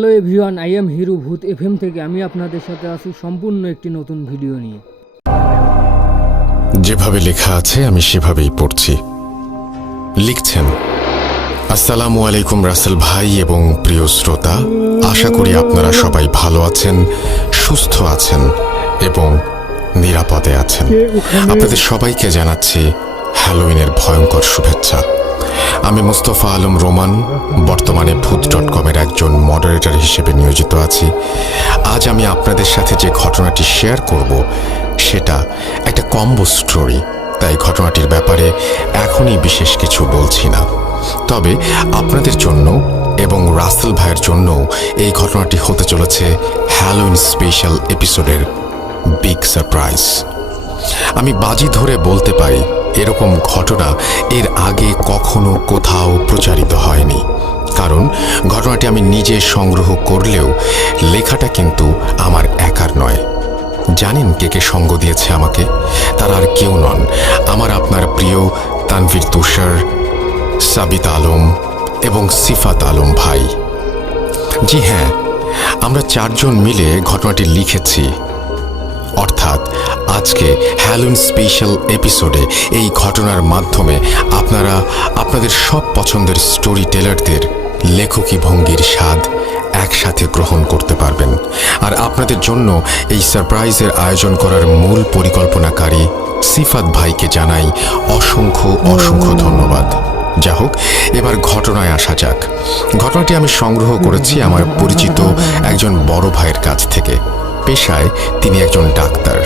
Hello everyone, I am Hiru Bhoot FM থেকে আমি আপনাদের সাথে আছি সম্পূর্ণ একটি নতুন ভিডিও নিয়ে। যেভাবে লেখা আছে আমি সেভাবেই পড়ছি। লিখছেন, আসসালামু আলাইকুম রাসেল ভাই এবং প্রিয় শ্রোতা, আশা করি আপনারা সবাই ভালো আছেন, সুস্থ আছেন এবং নিরাপদে আছেন। আপনাদের সবাইকে জানাচ্ছি হ্যালোইনের ভয়ঙ্কর শুভেচ্ছা। আমি মুস্তফা আলম রোমান, বর্তমানে ভূত.com-এর একজন মডারেটর হিসেবে নিয়োজিত আছি। আজ আমি আপনাদের সাথে যে ঘটনাটি শেয়ার করব সেটা একটা কম্বো স্টোরি, তাই ঘটনাটির ব্যাপারে এখনই বিশেষ কিছু বলছি না। তবে আপনাদের জন্য এবং রাসেল ভাইয়ের জন্য এই ঘটনাটি হতে চলেছে হ্যালোইন স্পেশাল এপিসোডের বিগ সারপ্রাইজ। আমি বাজি ধরে বলতে পারি এরকম ঘটনা এর আগে কখনো কোথাও প্রচারিত হয়নি, কারণ ঘটনাটি আমি নিজে সংগ্রহ করলেও লেখাটা কিন্তু আমার একার নয়। জানেন কে কে সঙ্গ দিয়েছে আমাকে? তারা আর কেউ নন, আমার আপনার প্রিয় তানভীর তুষার, সাবিত আলম এবং সিফাত আলম ভাই। জি হ্যাঁ, আমরা চারজন মিলে ঘটনাটি লিখেছি। অর্থাৎ আজকে হ্যালোইন স্পেশাল এপিসোডে এই ঘটনার মাধ্যমে আপনারা আপনাদের সব পছন্দের স্টোরি টেলারদের লেখকি ভঙ্গির স্বাদ একসাথে গ্রহণ করতে পারবেন। আর আপনাদের জন্য এই সারপ্রাইজের আয়োজন করার মূল পরিকল্পনাকারী সিফাত ভাইকে জানাই অসংখ্য অসংখ্য ধন্যবাদ। যা হোক, এবার ঘটনায় আসা যাক। ঘটনাটি আমি সংগ্রহ করেছি আমার পরিচিত একজন বড় ভাইয়ের কাছ থেকে। পেশায় তিনি একজন ডাক্তার,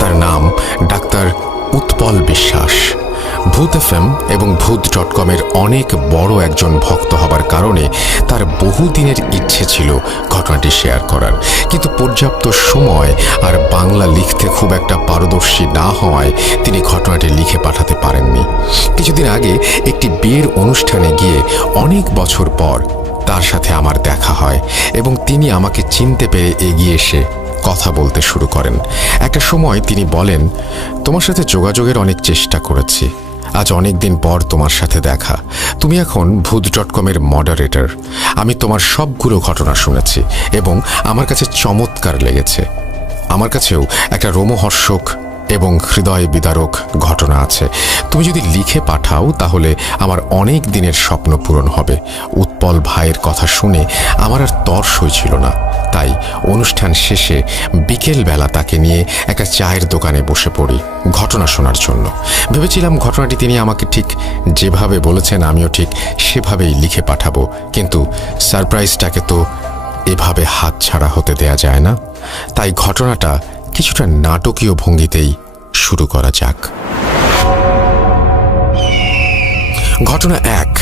তার নাম ডাক্তার উৎপল বিশ্বাস। ভূত এফএম এবং ভূত.com-এর অনেক বড় একজন ভক্ত হবার কারণে তার বহুদিনের ইচ্ছে ছিল ঘটনাটি শেয়ার করার, কিন্তু পর্যাপ্ত সময় আর বাংলা লিখতে খুব একটা পারদর্শী না হওয়ায় তিনি ঘটনাটি লিখে পাঠাতে পারেননি। কিছুদিন আগে একটি বিয়ের অনুষ্ঠানে গিয়ে অনেক বছর পর তার সাথে আমার দেখা হয় এবং তিনি আমাকে চিনতে পেরে এগিয়ে এসে কথা বলতে শুরু করেন। একটা সময় তিনি বলেন, তোমার সাথে যোগাযোগের অনেক চেষ্টা করেছি, আজ অনেক দিন পর তোমার সাথে দেখা। তুমি এখন ভূত.com-এর মডারেটর। আমি তোমার সবগুলো ঘটনা শুনেছি এবং আমার কাছে চমৎকার লেগেছে। আমার কাছেও একটা রোমহর্ষক এবং হৃদয় বিদারক ঘটনা আছে। তুমি যদি লিখে পাঠাও তাহলে আমার অনেক দিনের স্বপ্ন পূরণ হবে। উৎপল ভাইয়ের কথা শুনে আমার আর তর্স হয়েছিল না, তাই অনুষ্ঠান শেষে বিকেলবেলা তাকে নিয়ে একটা চায়ের দোকানে বসে পড়ি ঘটনা শোনার জন্য। ভেবেছিলাম ঘটনাটি তিনি আমাকে ঠিক যেভাবে বলেছেন আমিও ঠিক সেভাবেই লিখে পাঠাবো, কিন্তু সারপ্রাইজটাকে তো এভাবে হাতছাড়া হতে দেয়া যায় না। তাই ঘটনাটা কিছুটা নাটকীয় ভঙ্গিতেই শুরু করা যাক। ঘটনা 1।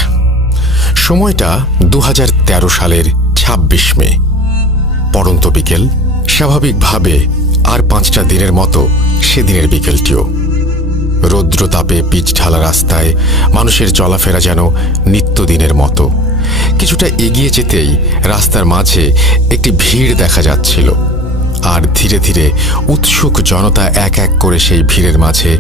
সময়টা 2013 সালের 26 মে। পড়ন্ত বিকেল। স্বাভাবিকভাবে আর 5টা দিনের মতো সেদিনের বিকেলটিও। রৌদ্রতাপে পিচ ঢালা রাস্তায় মানুষের চলাফেরা যেন নিত্যদিনের মতো। কিছুটা এগিয়ে যেতেই রাস্তার মাঝে একটি ভিড় দেখা যাচ্ছিল, আর ধীরে ধীরে উৎসুক জনতা এক এক করে সেই ভিড়ের মাঝে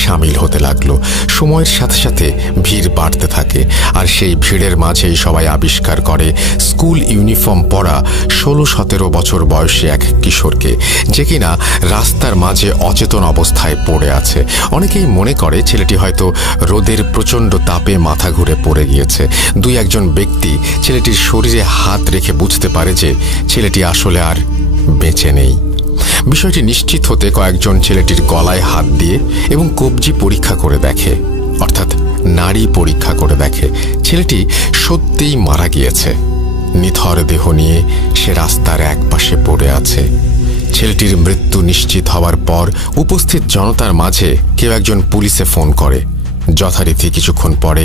সামিল হতে লাগলো। সময়ের সাথে সাথে ভিড় বাড়তে থাকে, আর সেই ভিড়ের মাঝেই সবাই আবিষ্কার করে স্কুল ইউনিফর্ম পরা 16-17 বছর বয়সী এক কিশোরকে, যে কিনা রাস্তার মাঝে অচেতন অবস্থায় পড়ে আছে। অনেকেই মনে করে ছেলেটি হয়তো রোদের প্রচণ্ড তাপে মাথা ঘুরে পড়ে গিয়েছে। 2-1 ব্যক্তি ছেলেটির শরীরে হাত রেখে বুঝতে পারে যে ছেলেটি আসলে আর বেঁচে নেই। বিষয়টি নিশ্চিত হতে কয়েকজন ছেলেটির গলায় হাত দিয়ে এবং কবজি পরীক্ষা করে দেখে, অর্থাৎ নাড়ি পরীক্ষা করে দেখে ছেলেটি সত্যিই মারা গিয়েছে। নিথর দেহ নিয়ে সে রাস্তার এক পাশে পড়ে আছে। ছেলেটির মৃত্যু নিশ্চিত হওয়ার পর উপস্থিত জনতার মাঝে কেউ একজন পুলিশে ফোন করে। যথারীতি কিছুক্ষণ পরে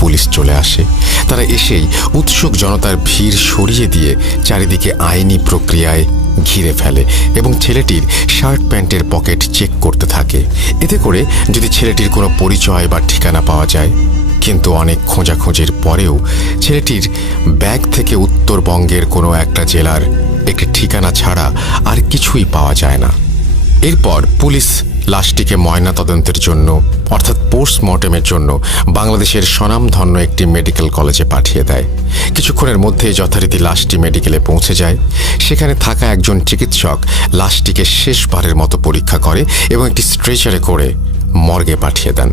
পুলিশ চলে আসে। তারা এসেই উৎসুক জনতার ভিড় সরিয়ে দিয়ে চারিদিকে আইনি প্রক্রিয়ায় ঘিরে ফেলে এবং ছেলেটির শার্ট প্যান্টের পকেট চেক করতে থাকে, এতে করে যদি ছেলেটির কোনো পরিচয় বা ঠিকানা পাওয়া যায়। কিন্তু অনেক খোঁজাখুঁজির পরেও ছেলেটির ব্যাগ থেকে উত্তরবঙ্গের কোনো একটা জেলার একটি ঠিকানা ছাড়া আর কিছুই পাওয়া যায় না। এরপর পুলিশ লাশটিকে ময়না তদন্তের জন্য অর্থাৎ পোস্টমর্টেমের জন্য বাংলাদেশের স্বনামধন্য একটি মেডিকেল কলেজে পাঠিয়ে দেয়। কিছুক্ষণের মধ্যে যথারীতি লাশটি মেডিকেলে পৌঁছে যায়। সেখানে থাকা একজন চিকিৎসক লাশটিকে শেষবারের মতো পরীক্ষা করে এবং একটি স্ট্রেচারে করে মর্গে পাঠিয়ে দেন।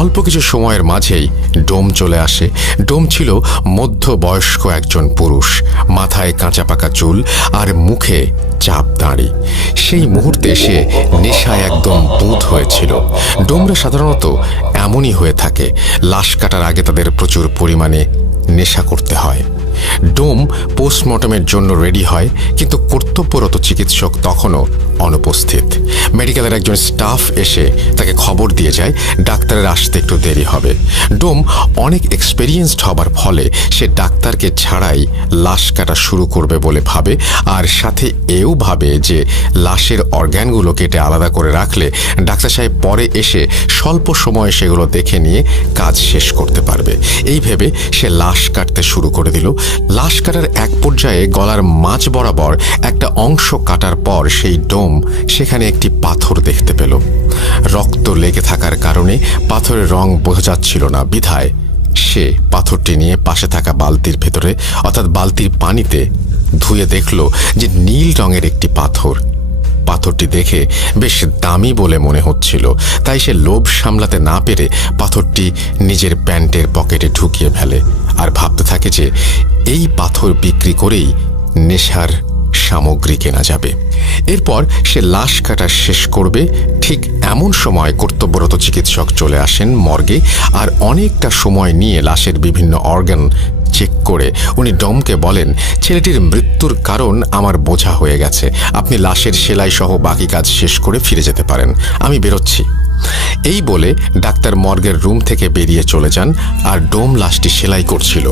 অল্প কিছু সময়ের মাঝেই ডোম চলে আসে। ডোম ছিল মধ্যবয়স্ক একজন পুরুষ, মাথায় কাঁচা পাকা চুল আর মুখে চাপ দাঁড়ি। সেই মুহূর্তে সে নেশায় একদম বুঁদ হয়েছিল। ডোমরা সাধারণত এমনই হয়ে থাকে, লাশ কাটার আগে তাদের প্রচুর পরিমাণে নেশা করতে হয়। ডোম পোস্টমর্টমের জন্য রেডি হয়, কিন্তু কর্তব্যরত চিকিৎসক তখনও অনুপস্থিত। মেডিকেলের একজন স্টাফ এসে তাকে খবর দিয়ে যায় ডাক্তারের আসতে একটু দেরি হবে। ডোম অনেক এক্সপেরিয়েন্সড হবার ফলে সে ডাক্তারকে ছাড়াই লাশ কাটা শুরু করবে বলে ভাবে, আর সাথে এও ভাবে যে লাশের অর্গ্যানগুলো কেটে আলাদা করে রাখলে ডাক্তার সাহেব পরে এসে স্বল্প সময়ে সেগুলো দেখে নিয়ে কাজ শেষ করতে পারবে। এই ভেবে সে লাশ কাটতে শুরু করে দিল। লাশ কাটার এক পর্যায়ে গলার মাঝ বরাবর একটা অংশ কাটার পর সেই ডোম সেখানে একটি পাথর দেখতে পেল। রক্ত লেগে থাকার কারণে পাথরের রং বোঝা যাচ্ছিল না, বিধায় সে পাথরটি নিয়ে পাশে থাকা বালতির ভেতরে অর্থাৎ বালতির পানিতে ধুয়ে দেখল যে নীল রঙের একটি পাথর। পাথরটি দেখে বেশ দামি বলে মনে হচ্ছিল, তাই সে লোভ সামলাতে না পেরে পাথরটি নিজের প্যান্টের পকেটে ঢুকিয়ে ফেলে আর ভাবতে থাকে যে এই পাথর বিক্রি করেই নেশার সামগ্রী কেনা যাবে। এরপর সে লাশ কাটা শেষ করবে। ঠিক এমন সময় কর্তব্যরত চিকিৎসক চলে আসেন মর্গে, আর অনেকটা সময় নিয়ে লাশের বিভিন্ন অর্গান চেক করে উনি ডমকে বলেন, ছেলেটির মৃত্যুর কারণ আমার বোঝা হয়ে গেছে, আপনি লাশের সেলাই সহ বাকি কাজ শেষ করে ফিরে যেতে পারেন, আমি বেরোচ্ছি। এই বলে ডাক্তার মর্গের রুম থেকে বেরিয়ে চলে যান, আর ডোম লাশটি সেলাই করছিল।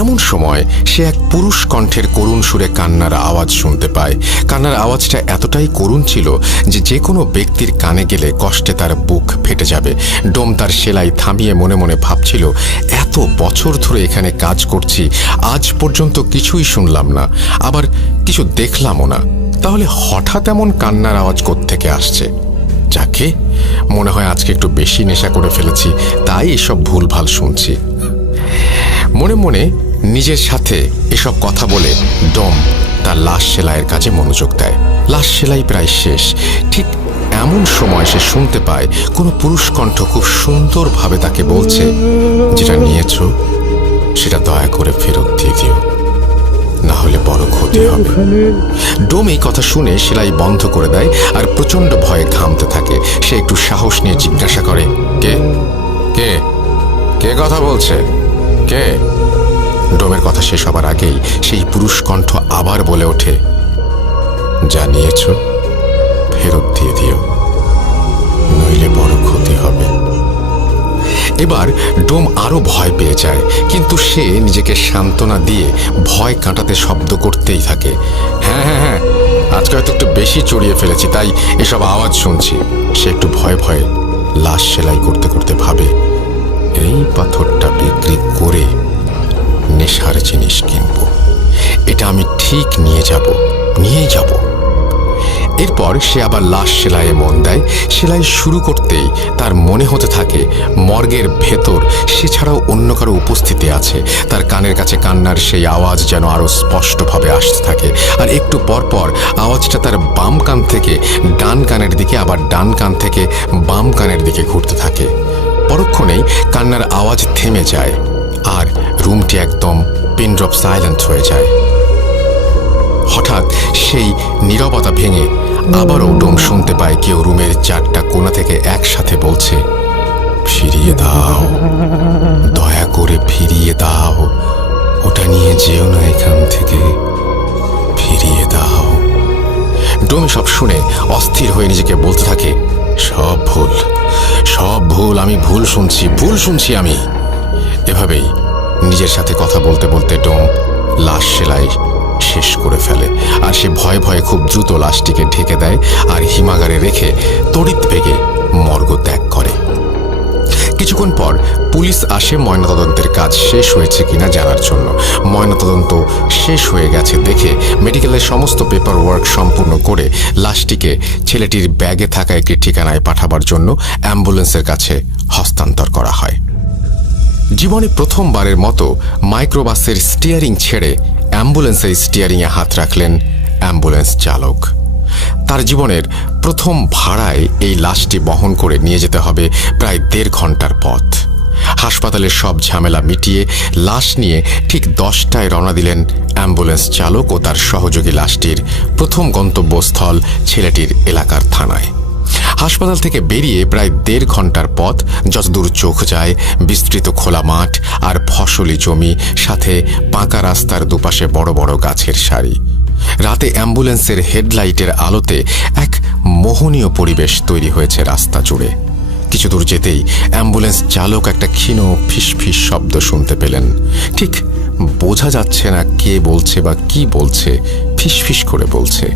এমন সময় সে এক পুরুষ কণ্ঠের করুণ সুরে কান্নার আওয়াজ শুনতে পায়। কান্নার আওয়াজটা এতটাই করুণ ছিল যে যে কোনো ব্যক্তির কানে গেলে কষ্টে তার বুক ফেটে যাবে। ডোম তার সেলাই থামিয়ে মনে মনে ভাবছিল, এত বছর ধরে এখানে কাজ করছি, আজ পর্যন্ত কিছুই শুনলাম না, আবার কিছু দেখলামও না, তাহলে হঠাৎ এমন কান্নার আওয়াজ কোত্থেকে আসছে? যাকে মনে হয় আজকে একটু বেশি নেশা করে ফেলেছি, তাই এসব ভুলভাল শুনছি। মনে মনে নিজের সাথে এসব কথা বলে ডোম তার লাশ সেলাইয়ের কাজে মনোযোগ দেয়। লাশ সেলাই প্রায় শেষ। ঠিক এমন সময় সে শুনতে পায় কোনো পুরুষ কণ্ঠ খুব সুন্দরভাবে তাকে বলছে, যেটা নিয়েছ সেটা দয়া করে ফেরত দিয়ে দিও, না হলে বড় ক্ষতি হবে। ডোম এই কথা শুনে সেলাই বন্ধ করে দেয় আর প্রচন্ড ভয়ে ঘামতে থাকে। সে একটু সাহস নিয়ে জিজ্ঞাসা করে, কে কে কে কথা বলছে, কে? ডোমের কথা শেষ হবার আগেই সেই পুরুষ কণ্ঠ আবার বলে ওঠে, জানিয়েছ ফেরত দিয়ে দিও, নইলে বড় ক্ষতি হবে। এবার ডোম আরো ভয় পেয়ে যায়, কিন্তু সে নিজেকে সান্ত্বনা দিয়ে ভয় কাটাতে শব্দ করতেই থাকে, হ্যাঁ হ্যাঁ হ্যাঁ, আজকে হয়তো একটু বেশি চড়িয়ে ফেলেছি, তাই এসব আওয়াজ শুনছি। সে একটু ভয়ে ভয়ে লাশ সেলাই করতে করতে ভাবে, এই পাথরটা বিক্রি করে নেশার জিনিস কিনবো, এটা আমি ঠিক নিয়েই যাব। এরপর সে আবার লাশ সেলাইয়ে মন দেয়। সেলাই শুরু করতেই তার মনে হতে থাকে মর্গের ভেতর সে ছাড়াও অন্য কারো উপস্থিতি আছে। তার কানের কাছে কান্নার সেই আওয়াজ যেন আরো স্পষ্টভাবে আসতে থাকে, আর একটু পর পর আওয়াজটা তার বাম কান থেকে ডান কানের দিকে, আবার ডান কান থেকে বাম কানের দিকে ঘুরতে থাকে। পরক্ষণেই কান্নার আওয়াজ থেমে যায় আর রুমটি একদম পিন ড্রপ সাইলেন্ট হয়ে যায়। হঠাৎ সেই নীরবতা ভেঙে আবারও ডোম শুনতে পায় কেউ রুমের চারটা কোণা থেকে একসাথে বলছে, ফিরিয়ে দাও, দয়া করে ফিরিয়ে দাও, ওটা নিয়ে যেও না এখান থেকে, ফিরিয়ে দাও। ডোম সব শুনে অস্থির হয়ে নিজেকে বলতে থাকে, সব ভুল, আমি ভুল শুনছি আমি। এভাবেই নিজের সাথে কথা বলতে বলতে ডোম লাশ সেলাই শেষ করে ফেলে, আর সে ভয়ে ভয়ে খুব দ্রুত লাশটিকে ঢেকে দেয় আর হিমাগারে রেখে তড়িৎ বেগে মর্গ ত্যাগ করে। কিছুক্ষণ পর পুলিশ আসে ময়নাতদন্তের কাজ শেষ হয়েছে কিনা জানার জন্য। ময়নাতদন্ত শেষ হয়ে গেছে দেখে মেডিকেলের সমস্ত পেপার ওয়ার্ক সম্পূর্ণ করে লাশটিকে ছেলেটির ব্যাগে থাকা একটি ঠিকানায় পাঠাবার জন্য অ্যাম্বুলেন্সের কাছে হস্তান্তর করা হয়। জীবনে প্রথমবারের মতো মাইক্রোবাসের স্টিয়ারিং ছেড়ে অ্যাম্বুলেন্সের স্টিয়ারিংয়ে হাত রাখলেন অ্যাম্বুলেন্স চালক। তার জীবনের প্রথম ভাড়ায় এই লাশটি বহন করে নিয়ে যেতে হবে প্রায় 1.5 ঘন্টার পথ। হাসপাতালের সব ঝামেলা মিটিয়ে লাশ নিয়ে ঠিক 10টায় রওনা দিলেন অ্যাম্বুলেন্স চালক ও তার সহযোগী লাশটির প্রথম গন্তব্যস্থল ছেলেটির এলাকার থানায়। হাসপাতাল থেকে বেরিয়ে প্রায় 1.5 ঘন্টার পথ। যতদূর চোখ যায় বিস্তৃত খোলা মাঠ আর ফসলি জমি, সাথে পাকা রাস্তার দুপাশে বড় বড় গাছের সারি। রাতে অ্যাম্বুলেন্সের হেডলাইটের আলোতে এক মোহনীয় পরিবেশ তৈরি হয়েছে রাস্তা জুড়ে। কিছু দূর যেতেই অ্যাম্বুলেন্স চালক একটা ক্ষীণ ফিসফিস শব্দ শুনতে পেলেন। ঠিক বোঝা যাচ্ছে না কে বলছে বা কি বলছে, ফিসফিস করে বলছে।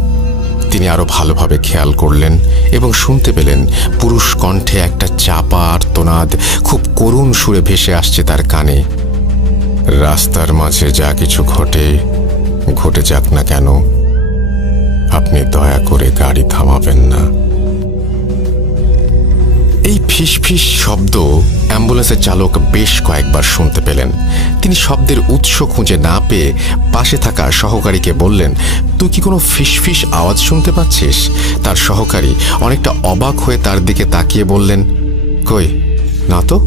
তিনি আরো ভালোভাবে খেয়াল করলেন এবং শুনতে পেলেন পুরুষ কণ্ঠে একটা চাপা আর্তনাদ খুব করুণ সুরে ভেসে আসছে তার কানে। রাস্তার মাঝে যা কিছু ঘটে যাক না কেন, আপনি দয়া করে গাড়ি থামাবেন না। এই ফিসফিস শব্দ অ্যাম্বুলেন্সের চালক বেশ কয়েকবার শুনতে পেলেন। তিনি শব্দের উৎস খুঁজে না পেয়ে পাশে থাকা সহকারীকে বললেন, তুই কি কোনো ফিসফিস আওয়াজ শুনতে পাচ্ছিস? তার সহকারী অনেকটা অবাক হয়ে তার দিকে তাকিয়ে বললেন, কই না তো।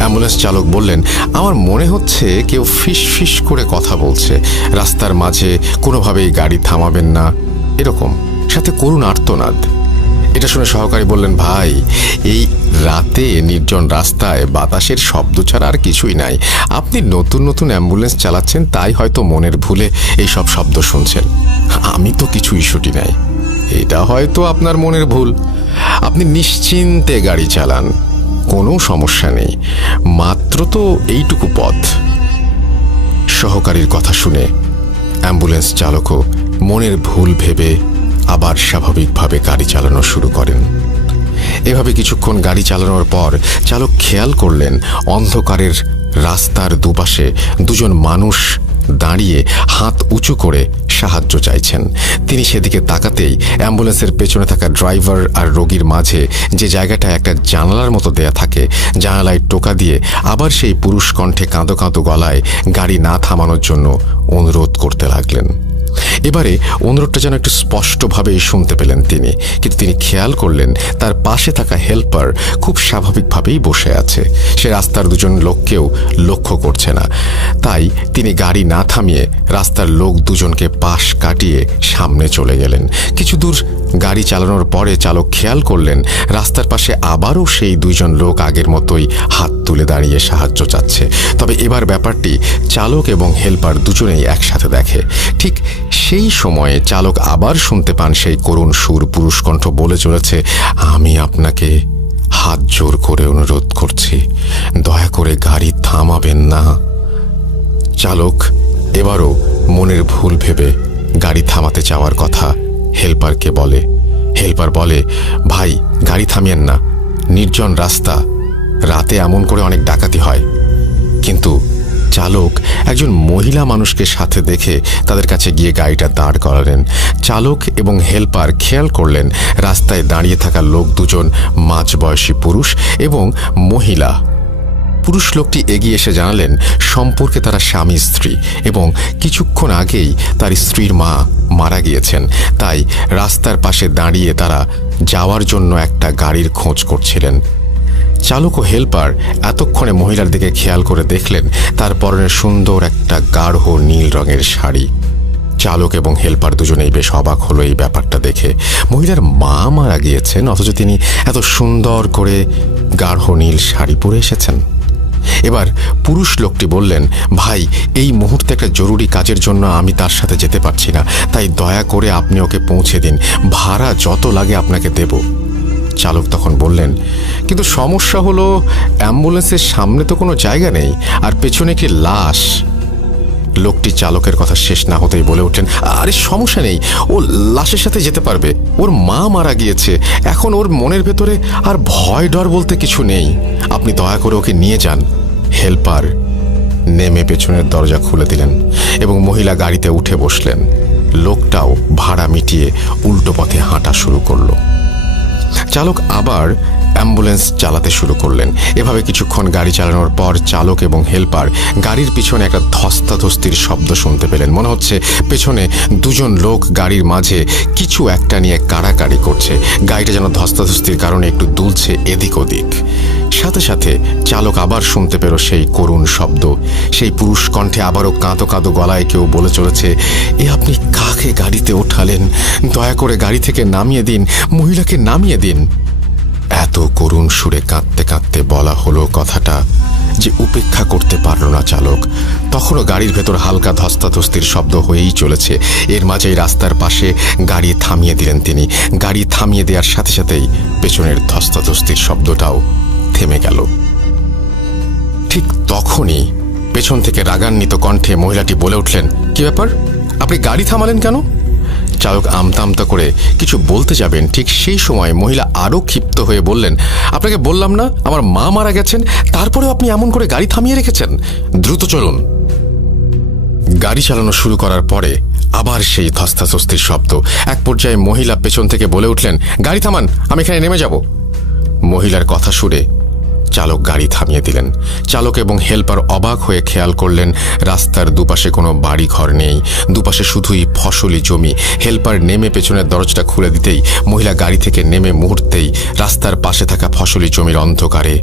অ্যাম্বুলেন্স চালক বললেন, আমার মনে হচ্ছে কেউ ফিসফিস করে কথা বলছে, রাস্তার মাঝে কোনোভাবেই গাড়ি থামাবেন না, এরকম, সাথে করুণ আর্তনাদ। এটা শুনে সহকারী বললেন, ভাই, এই রাতে নির্জন রাস্তায় বাতাসের শব্দ ছাড়া আর কিছুই নাই। আপনি নতুন নতুন অ্যাম্বুলেন্স চালাচ্ছেন, তাই হয়তো মনের ভুলে এই সব শব্দ শুনছেন। আমি তো কিছু ইস্যুটি নাই, এটা হয়তো আপনার মনের ভুল। আপনি নিশ্চিন্তে গাড়ি চালান, কোনো সমস্যা নেই, মাত্র তো এইটুকু পথ। সহকারীর কথা শুনে অ্যাম্বুলেন্স চালকও মনের ভুল ভেবে আবার স্বাভাবিকভাবে গাড়ি চালানো শুরু করেন। এভাবে কিছুক্ষণ গাড়ি চালানোর পর চালক খেয়াল করলেন অন্ধকারের রাস্তার দুপাশে দুজন মানুষ দাঁড়িয়ে হাত উঁচু করে সাহায্য চাইছেন। তিনি সেদিকে তাকাতেই অ্যাম্বুলেন্সের পেছনে থাকা ড্রাইভার আর রোগীর মাঝে যে জায়গাটা একটা জানালার মতো দেয়া থাকে, জানালায় টোকা দিয়ে আবার সেই পুরুষ কণ্ঠে কাঁদো কাঁদো গলায় গাড়ি না থামানোর জন্য অনুরোধ করতে লাগলেন। এবারে অনুরোধটা যেন একটু স্পষ্টভাবেই শুনতে পেলেন তিনি, কিন্তু তিনি খেয়াল করলেন তার পাশে থাকা হেল্পার খুব স্বাভাবিকভাবেই বসে আছে। সে রাস্তার দুজন লোককেও লক্ষ্য করছে না। তাই তিনি গাড়ি না থামিয়ে রাস্তার লোক দুজনকে পাশ কাটিয়ে সামনে চলে গেলেন। কিছু দূর গাড়ি চালানোর পরে চালক খেয়াল করলেন রাস্তার পাশে আবারও সেই দুইজন লোক আগের মতোই হাত তুলে দাঁড়িয়ে সাহায্য চাচ্ছে। তবে এবার ব্যাপারটি চালক এবং হেল্পার দুজনেই একসাথে দেখে। ঠিক সেই সময়ে চালক আবার শুনতে পান সেই করুণ সুর, পুরুষ কণ্ঠ বলে চলেছে, আমি আপনাকে হাত জোর করে অনুরোধ করছি, দয়া করে গাড়ি থামাবেন না। চালক এবারও মনের ভুল ভেবে গাড়ি থামাতে চাওয়ার কথা হেল্পারকে বলে। হেল্পার বলে, ভাই, গাড়ি থামিয়েন না, নির্জন রাস্তা, রাতে এমন করে অনেক ডাকাতি হয়। কিন্তু চালক একজন মহিলা মানুষকে সাথে দেখে তাদের কাছে গিয়ে গাড়িটা দাঁড় করালেন। চালক এবং হেল্পার খেয়াল করলেন রাস্তায় দাঁড়িয়ে থাকা লোক দুজন মাঝবয়সী পুরুষ এবং মহিলা। পুরুষ লোকটি এগিয়ে এসে জানালেন সম্পর্কে তারা স্বামী স্ত্রী এবং কিছুক্ষণ আগেই তার স্ত্রীর মা মারা গিয়েছেন, তাই রাস্তার পাশে দাঁড়িয়ে তারা যাওয়ার জন্য একটা গাড়ির খোঁজ করছিলেন। চালক ও হেল্পার এতক্ষণে মহিলার দিকে খেয়াল করে দেখলেন তার পরনে সুন্দর একটা গাঢ় নীল রঙের শাড়ি। চালক এবং হেল্পার দুজনেই বেশ অবাক হলো এই ব্যাপারটা দেখে। মহিলার মা মারা গিয়েছেন, অথচ তিনি এত সুন্দর করে গাঢ় নীল শাড়ি পরে এসেছেন। এবার পুরুষ লোকটি বললেন, ভাই, এই মুহূর্তে একটা জরুরি কাজের জন্য আমি তার সাথে যেতে পারছি না, তাই দয়া করে আপনি ওকে পৌঁছে দিন, ভাড়া যত লাগে আপনাকে দেব। চালক তখন বললেন, কিন্তু সমস্যা হলো অ্যাম্বুলেন্সের সামনে তো কোনো জায়গা নেই, আর পেছনে একটি লাশ। লোকটি চালকের কথা শেষ না হতেই বলে উঠলেন, আরে সমস্যা নেই, ও লাশের সাথে যেতে পারবে। ওর মা মারা গিয়েছে, এখন ওর মনের ভেতরে আর ভয় ডর বলতে কিছু নেই। আপনি দয়া করে ওকে নিয়ে যান। হেল্পার নেমে পেছনের দরজা খুলে দিলেন এবং মহিলা গাড়িতে উঠে বসলেন। লোকটাও ভাড়া মিটিয়ে উল্টো পথে হাঁটা শুরু করলো। চালক আবার অ্যাম্বুলেন্স চালাতে শুরু করলেন। এভাবে কিছুক্ষণ গাড়ি চালানোর পর চালক এবং হেল্পার গাড়ির পিছনে একটা ধস্তাধস্তির শব্দ শুনতে পেলেন। মনে হচ্ছে পেছনে দুজন লোক গাড়ির মাঝে কিছু একটা নিয়ে কাড়াকাড়ি করছে। গাড়িটা যেন ধস্তাধস্তির কারণে একটু দুলছে এদিক ওদিক। সাথে সাথে চালক আবার শুনতে পেল সেই করুণ শব্দ। সেই পুরুষ কণ্ঠে আবারও কাঁদো কাঁদো গলায় কেউ বলে চলেছে, এ আপনি কাকে গাড়িতে ওঠালেন? দয়া করে গাড়ি থেকে নামিয়ে দিন, মহিলাকে নামিয়ে দিন। এত করুণ সুরে কাঁদতে কাঁদতে বলা হলো কথাটা যে উপেক্ষা করতে পারল না চালক। তখনও গাড়ির ভেতর হালকা ধস্তাধস্তির শব্দ হয়েই চলেছে। এর মাঝেই রাস্তার পাশে গাড়ি থামিয়ে দিলেন তিনি। গাড়ি থামিয়ে দেওয়ার সাথে সাথেই পেছনের ধস্তাধস্তির শব্দটাও থেমে গেল। ঠিক তখনই পেছন থেকে রাগান্বিত কণ্ঠে মহিলাটি বলে উঠলেন, কি ব্যাপার, আপনি গাড়ি থামালেন কেন? চালক আমতা আমতা করে কিছু বলতে যাবেন, ঠিক সেই সময় মহিলা আরও ক্ষিপ্ত হয়ে বললেন, আপনাকে বললাম না আমার মা মারা গেছেন, তারপরেও আপনি এমন করে গাড়ি থামিয়ে রেখেছেন। দ্রুত চলুন। গাড়ি চালানো শুরু করার পরে আবার সেই ধস্তাধস্তির শব্দ। এক পর্যায়ে মহিলা পেছন থেকে বলে উঠলেন, গাড়ি থামান, আমি এখানে নেমে যাব। মহিলার কথা শুনে চালক গাড়ি থামিয়ে দিলেন। চালক এবং হেল্পার অবাক হয়ে খেয়াল করলেন রাস্তার দুপাশে কোনো বাড়ি ঘর নেই, দুপাশে শুধুই ফসলি জমি। হেল্পার নেমে পেছনের দরজাটা খুলে দিতেই মহিলা গাড়ি থেকে নেমে মুহূর্তেই রাস্তার পাশে থাকা ফসলি জমির অন্ধকারে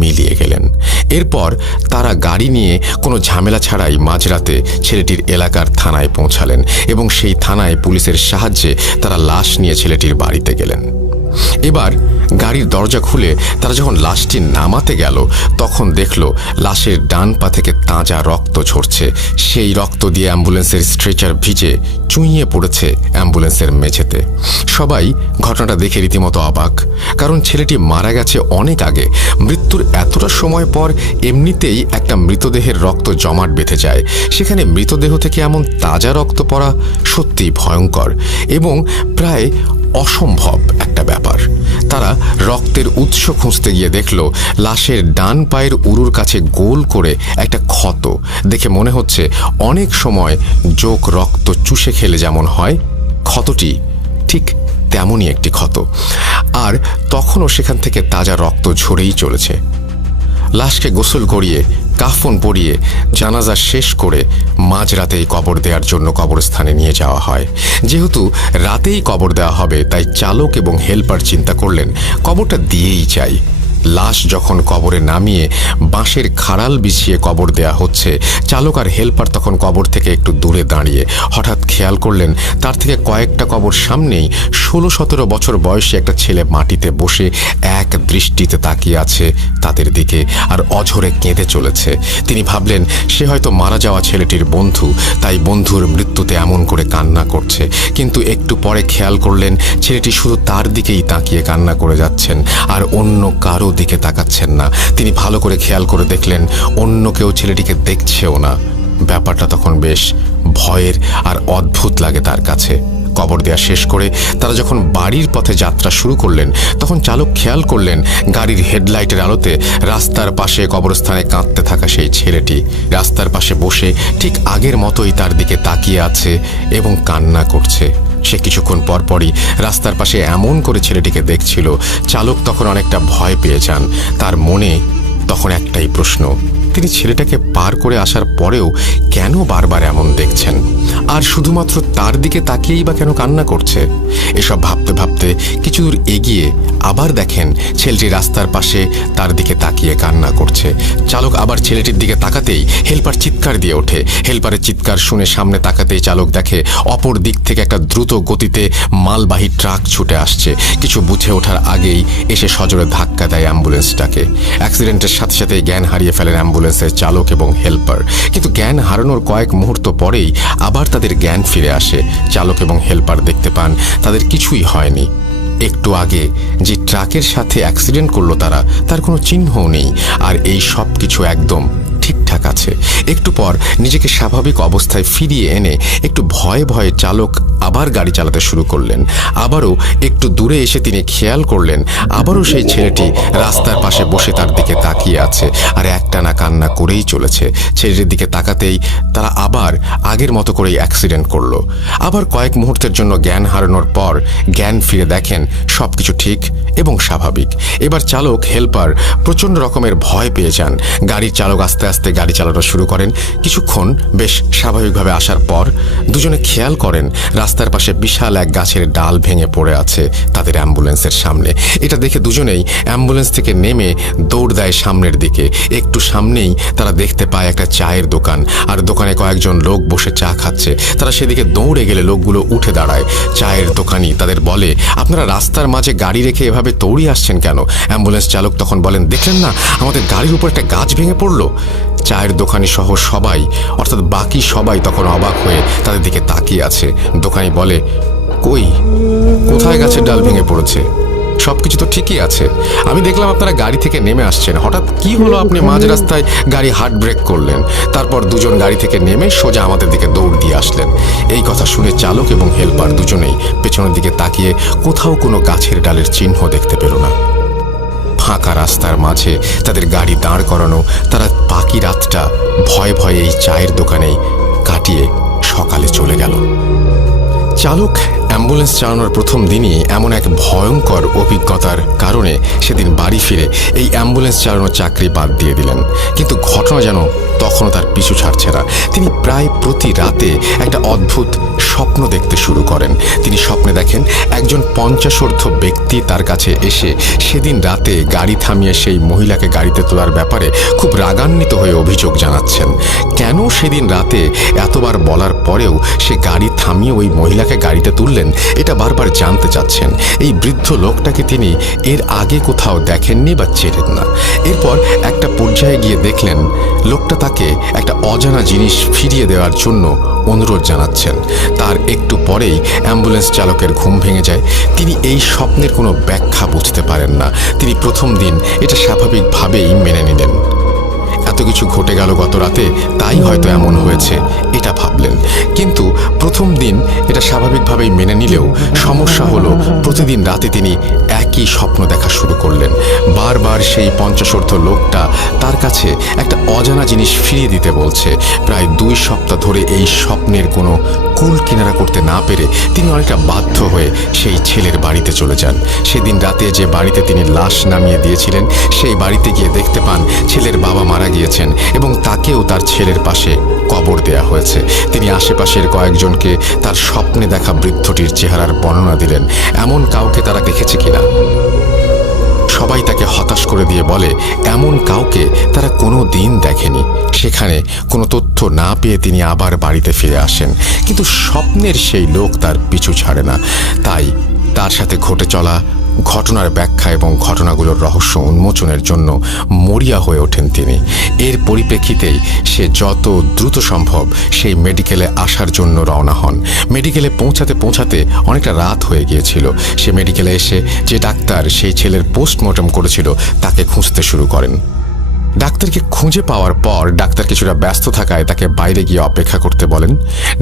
মিলিয়ে গেলেন। এরপর তারা গাড়ি নিয়ে কোনো ঝামেলা ছাড়াই মাঝরাতে ছেলেটির এলাকার থানায় পৌঁছালেন এবং সেই থানায় পুলিশের সাহায্যে তারা লাশ নিয়ে ছেলেটির বাড়িতে গেলেন। এবার গাড়ির দরজা খুলে তারা যখন লাশটি নামাতে গেল তখন দেখল লাশের ডান পা থেকে তাজা রক্ত ঝরছে। সেই রক্ত দিয়ে অ্যাম্বুলেন্সের স্ট্রেচার ভিজে চুইয়ে পড়েছে অ্যাম্বুলেন্সের মেঝেতে। সবাই ঘটনাটা দেখে রীতিমতো অবাক, কারণ ছেলেটি মারা গেছে অনেক আগে। মৃত্যুর এতটা সময় পর এমনিতেই একটা মৃতদেহের রক্ত জমাট বেঁধে যায়, সেখানে মৃতদেহ থেকে এমন তাজা রক্ত পড়া সত্যিই ভয়ঙ্কর এবং প্রায় অসম্ভব একটা ব্যাপার। তারা রক্তের উৎস খুঁজতে গিয়ে দেখল লাশের ডান পায়ের উরুর কাছে গোল করে একটা ক্ষত। দেখে মনে হচ্ছে অনেক সময় জোক রক্ত চুষে খেলে যেমন হয়, ক্ষতটি ঠিক তেমনই একটি ক্ষত। আর তখনও সেখান থেকে তাজা রক্ত ঝরেই চলেছে। লাশকে গোসল করিয়ে কাফন পরিয়ে জানাজা শেষ করে মাঝরাতেই কবর দেওয়ার জন্য কবরস্থানে নিয়ে যাওয়া হয়। যেহেতু রাতেই কবর দেওয়া হবে তাই চালক এবং হেল্পার চিন্তা করলেন কবরটা দিয়েই চাই। লাশ যখন কবরে নামিয়ে বাঁশের খাড়াল বিছিয়ে কবর দেয়া হচ্ছে, চালক আর হেল্পার তখন কবর থেকে একটু দূরে দাঁড়িয়ে হঠাৎ খেয়াল করলেন তার থেকে কয়েকটা কবর সামনেই 16-17 বছর বয়সী একটা ছেলে মাটিতে বসে এক দৃষ্টিতে তাকিয়ে আছে তাদের দিকে আর অঝরে কেঁদে চলেছে। তিনি ভাবলেন সে হয়তো মারা যাওয়া ছেলেটির বন্ধু, তাই বন্ধুর মৃত্যুতে এমন করে কান্না করছে। কিন্তু একটু পরে খেয়াল করলেন ছেলেটি শুধু তার দিকেই তাকিয়ে কান্না করে যাচ্ছেন আর অন্য কারো দিকে তাকাচ্ছেন না। তিনি ভালো করে খেয়াল করে দেখলেন অন্য কেউ ছেলেটিকে দেখছেও না। ব্যাপারটা তখন বেশ ভয়ের আর অদ্ভুত লাগে তার কাছে। কবর দেয়া শেষ করে তারা যখন বাড়ির পথে যাত্রা শুরু করলেন তখন চালক খেয়াল করলেন গাড়ির হেডলাইটের আলোতে রাস্তার পাশে কবরস্থানে কাঁদতে থাকা সেই ছেলেটি রাস্তার পাশে বসে ঠিক আগের মতোই তার দিকে তাকিয়ে আছে এবং কান্না করছে। সে কিছুক্ষণ পরপরই রাস্তার পাশে এমন করে ছেলেটিকে দেখছিল। চালক তখন অনেকটা ভয় পেয়ে যান। তার মনে তখন একটাই প্রশ্ন, তিনি ছেলেটাকে পার করে আসার পরেও কেন বারবার এমন দেখছেন, আর শুধুমাত্র তার দিকে তাকিয়েই বা কেন কান্না করছে। এসব ভাবতে ভাবতে কিছু দূর এগিয়ে আবার দেখেন ছেলেটি রাস্তার পাশে তার দিকে তাকিয়ে কান্না করছে। চালক আবার ছেলেটির দিকে তাকাতেই হেল্পার চিৎকার দিয়ে ওঠে। হেল্পারের চিৎকার শুনে সামনে তাকাতেই চালক দেখে অপর দিক থেকে একটা দ্রুত গতিতে মালবাহী ট্রাক ছুটে আসছে। কিছু বুঝে ওঠার আগেই এসে সজোরে ধাক্কা দেয় অ্যাম্বুলেন্সটাকে। অ্যাক্সিডেন্টের সাথে সাথে জ্ঞান হারিয়ে ফেলেন অ্যাম্বুলেন্সের চালক এবং হেল্পার। কিন্তু জ্ঞান হারানোর কয়েক মুহূর্ত পরেই আবার তাদের জ্ঞান ফিরে আসে। চালক এবং হেল্পার দেখতে পান তাদের কিছুই হয়নি। একটু আগে যে ট্রাকের সাথে অ্যাক্সিডেন্ট করলো তারা, তার কোনো চিহ্নও নেই। আর এই সব কিছু একদম ঠিকঠাক আছে। একটু পর নিজেকে স্বাভাবিক অবস্থায় ফিরিয়ে এনে একটু ভয়ে ভয়ে চালক আবার গাড়ি চালাতে শুরু করলেন। আবারও একটু দূরে এসে তিনি খেয়াল করলেন আবারও সেই ছেলেটি রাস্তার পাশে বসে তার দিকে তাকিয়ে আছে আর একটানা কান্না করেই চলেছে। ছেলেটির দিকে তাকাতেই তারা আবার আগের মতো করেই অ্যাক্সিডেন্ট করলো। আবার কয়েক মুহূর্তের জন্য জ্ঞান হারানোর পর জ্ঞান ফিরে দেখেন সবকিছু ঠিক এবং স্বাভাবিক। এবার চালক হেল্পার প্রচণ্ড রকমের ভয় পেয়ে যান। গাড়ির চালক আস্তে আস্তে গাড়ি চালানো শুরু করেন। কিছুক্ষণ বেশ স্বাভাবিকভাবে আসার পর দুজনে খেয়াল করেন রাস্তার পাশে বিশাল এক গাছের ডাল ভেঙে পড়ে আছে তাদের অ্যাম্বুলেন্সের সামনে। এটা দেখে দুজনেই অ্যাম্বুলেন্স থেকে নেমে দৌড় দেয় সামনের দিকে। একটু সামনেই তারা দেখতে পায় একটা চায়ের দোকান, আর দোকানে কয়েকজন লোক বসে চা খাচ্ছে। তারা সেদিকে দৌড়ে গেলে লোকগুলো উঠে দাঁড়ায়। চায়ের দোকানি তাদের বলে, আপনারা রাস্তার মাঝে গাড়ি রেখে এভাবে দৌড়িয়ে আসছেন কেন? অ্যাম্বুলেন্স চালক তখন বলেন, দেখলেন না আমাদের গাড়ির উপর একটা গাছ ভেঙে পড়লো। চায়ের দোকানি সহ সবাই, অর্থাৎ বাকি সবাই তখন অবাক হয়ে তাদের দিকে তাকিয়ে আছে। দোকানি বলে, কোথায় গাছের ডাল ভেঙে পড়েছে? সবকিছু তো ঠিকই আছে। আমি দেখলাম আপনারা গাড়ি থেকে নেমে আসছেন, হঠাৎ কি হলো আপনি মাঝ রাস্তায় গাড়ি হার্ট ব্রেক করলেন? তারপর দুজন গাড়ি থেকে নেমে সোজা আমাদের দিকে দৌড় দিয়ে আসলেন। এই কথা শুনে চালক এবং হেল্পার দুজনেই পেছনের দিকে তাকিয়ে কোথাও কোনো গাছের ডালের চিহ্ন দেখতে পেল না। ফাঁকা রাস্তার মাঝে তাদের গাড়ি দাঁড় করানো, তারা বাকি রাতটা ভয়ে ভয়ে এই চায়ের দোকানেই কাটিয়ে সকালে চলে গেল। চালক অ্যাম্বুলেন্স চালানোর প্রথম দিনই এমন এক ভয়ঙ্কর অভিজ্ঞতার কারণে সেদিন বাড়ি ফিরে এই অ্যাম্বুলেন্স চালানোর চাকরি বাদ দিয়ে দিলেন। কিন্তু ঘটনা যেন তখনও তার পিছু ছাড়ছে না। তিনি প্রায় প্রতি রাতে একটা অদ্ভুত স্বপ্ন দেখতে শুরু করেন। তিনি স্বপ্নে দেখেন একজন 50 ব্যক্তি তার কাছে এসে সেদিন রাতে গাড়ি থামিয়ে সেই মহিলাকে গাড়িতে তোলার ব্যাপারে খুব রাগান্বিত হয়ে অভিযোগ জানাচ্ছেন। কেন সেদিন রাতে এতবার বলার পরেও সে গাড়ি থামিয়ে ওই মহিলাকে গাড়িতে তুললেন, এটা বারবার জানতে চাচ্ছেন। এই বৃদ্ধ লোকটাকে তিনি এর আগে কোথাও দেখেননি বা চেনেন না। এরপর একটা পর্যায়ে গিয়ে দেখলেন লোকটা তাকে একটা অজানা জিনিস ফিরিয়ে দেওয়ার জন্য অনুরোধ জানাচ্ছেন। তার একটু পরেই অ্যাম্বুলেন্স চালকের ঘুম ভেঙে যায়। তিনি এই স্বপ্নের কোনো ব্যাখ্যা বুঝতে পারেন না। তিনি প্রথম দিন এটা স্বাভাবিকভাবেই মেনে নিলেন। এত কিছু ঘটে গেল গত রাতে, তাই হয়তো এমন হয়েছে এটা ভাবলেন। কিন্তু প্রথম দিন এটা স্বাভাবিকভাবেই মেনে নিলেও সমস্যা হলো প্রতিদিন রাতে তিনি একই স্বপ্ন দেখা শুরু করলেন। বারবার সেই 50 লোকটা তার কাছে একটা অজানা জিনিস ফিরিয়ে দিতে বলছে। প্রায় 2 সপ্তাহ ধরে এই স্বপ্নের কোনো কুল কিনারা করতে না পেরে তিনি অনেকটা বাধ্য হয়ে সেই ছেলের বাড়িতে চলে যান। সেদিন রাতে যে বাড়িতে তিনি লাশ নামিয়ে দিয়েছিলেন সেই বাড়িতে গিয়ে দেখতে পান ছেলের বাবা মারা গিয়েছেন এবং তাকেও তার ছেলের পাশে কবর দেয়া হয়েছে। তিনি আশেপাশের কয়েকজনকে তার স্বপ্নে দেখা বৃদ্ধটির চেহারার বর্ণনা দিলেন, এমন কাউকে তারা দেখেছে কিনা। সবাই তাকে হতাশ করে দিয়ে বলে এমন কাউকে তারা কোনো দিন দেখেনি। সেখানে কোনো তথ্য না পেয়ে তিনি আবার বাড়িতে ফিরে আসেন, কিন্তু স্বপ্নের সেই লোক তার পিছু ছাড়ে না। তাই তার সাথে ঘটে চলা ঘটনার ব্যাখ্যা এবং ঘটনাগুলোর রহস্য উন্মোচনের জন্য মরিয়া হয়ে ওঠেন তিনি। এর পরিপ্রেক্ষিতেই সে যত দ্রুত সম্ভব সেই মেডিকেলে আসার জন্য রওনা হন। মেডিকেলে পৌঁছাতে পৌঁছাতে অনেকটা রাত হয়ে গিয়েছিল। সে মেডিকেলে এসে যে ডাক্তার সেই ছেলের পোস্টমর্টম করেছিল তাকে খুঁজতে শুরু করেন। ডাক্তারকে খুঁজে পাওয়ার পর ডাক্তার কিছুটা ব্যস্ত থাকায় তাকে বাইরে গিয়ে অপেক্ষা করতে বলেন।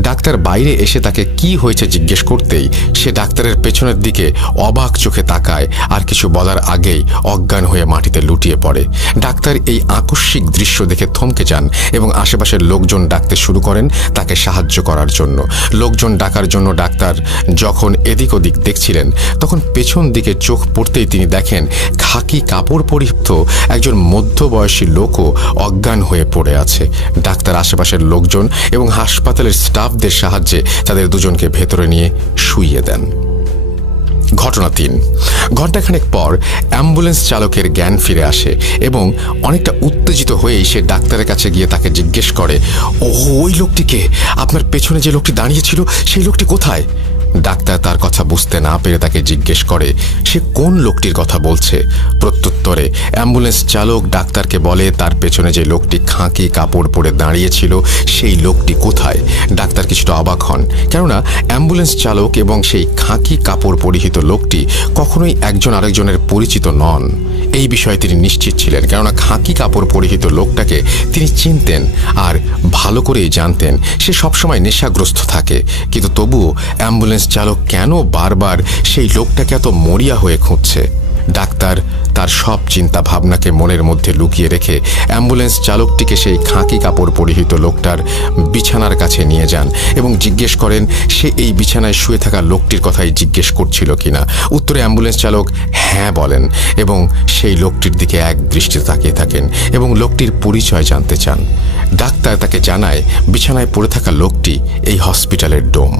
ডাক্তার বাইরে এসে তাকে কি হয়েছে জিজ্ঞেস করতেই সে ডাক্তারের পেছনের দিকে অবাক চোখে তাকায়, আর কিছু বলার আগেই অজ্ঞান হয়ে মাটিতে লুটিয়ে পড়ে। ডাক্তার এই আকস্মিক দৃশ্য দেখে থমকে যান এবং আশেপাশের লোকজন ডাকতে শুরু করেন তাকে সাহায্য করার জন্য। লোকজন ডাকার জন্য ডাক্তার যখন এদিক ওদিক দেখছিলেন তখন পেছন দিকে চোখ পড়তেই তিনি দেখেন খাকি কাপড় পরিহিত একজন মধ্যবয়সী লোকও অজ্ঞান হয়ে পড়ে আছে। ডাক্তার আশেপাশের লোকজন এবং হাসপাতালের স্টাফদের সাহায্যে তাদের দুজনকে ভেতরে নিয়ে শুইয়ে দেন। ঘটনা 3। ঘণ্টাখানেক পর অ্যাম্বুলেন্স চালকের জ্ঞান ফিরে আসে এবং অনেকটা উত্তেজিত হয়েই সে ডাক্তারের কাছে গিয়ে তাকে জিজ্ঞেস করে, ওই লোকটিকে, আপনার পেছনে যে লোকটি দাঁড়িয়েছিল সেই লোকটি কোথায়? ডাক্তার তার কথা বুঝতে না পেরে তাকে জিজ্ঞেস করে সে কোন লোকটির কথা বলছে। প্রত্যুত্তরে অ্যাম্বুলেন্স চালক ডাক্তারকে বলে তার পেছনে যে লোকটি খাঁকি কাপড় পরে দাঁড়িয়েছিল সেই লোকটি কোথায়। ডাক্তার কিছুটা অবাক হন, কেননা অ্যাম্বুলেন্স চালক এবং সেই খাঁকি কাপড় পরিহিত লোকটি কখনোই একজন আরেকজনের পরিচিত নন। এই বিষয়ে তিনি নিশ্চিত ছিলেন, কেননা খাকি কাপড় পরিহিত লোকটাকে তিনি চিনতেন আর ভালো করেই জানতেন সে সবসময় নেশাগ্রস্ত থাকে। কিন্তু তবুও অ্যাম্বুলেন্স চালক কেন বারবার সেই লোকটাকে এত মরিয়া হয়ে খুঁজছে? ডাক্তার তার সব চিন্তা ভাবনাকে মনের মধ্যে লুকিয়ে রেখে অ্যাম্বুলেন্স চালকটিকে সেই খাকি কাপড় পরিহিত লোকটার বিছানার কাছে নিয়ে যান এবং জিজ্ঞেস করেন সে এই বিছানায় শুয়ে থাকা লোকটির কথাই জিজ্ঞেস করছিল কিনা। উত্তরে অ্যাম্বুলেন্স চালক হ্যাঁ বলেন এবং সেই লোকটির দিকে এক দৃষ্টিতে তাকিয়ে থাকেন এবং লোকটির পরিচয় জানতে চান। ডাক্তার তাকে জানায় বিছানায় পড়ে থাকা লোকটি এই হসপিটালের ডোম।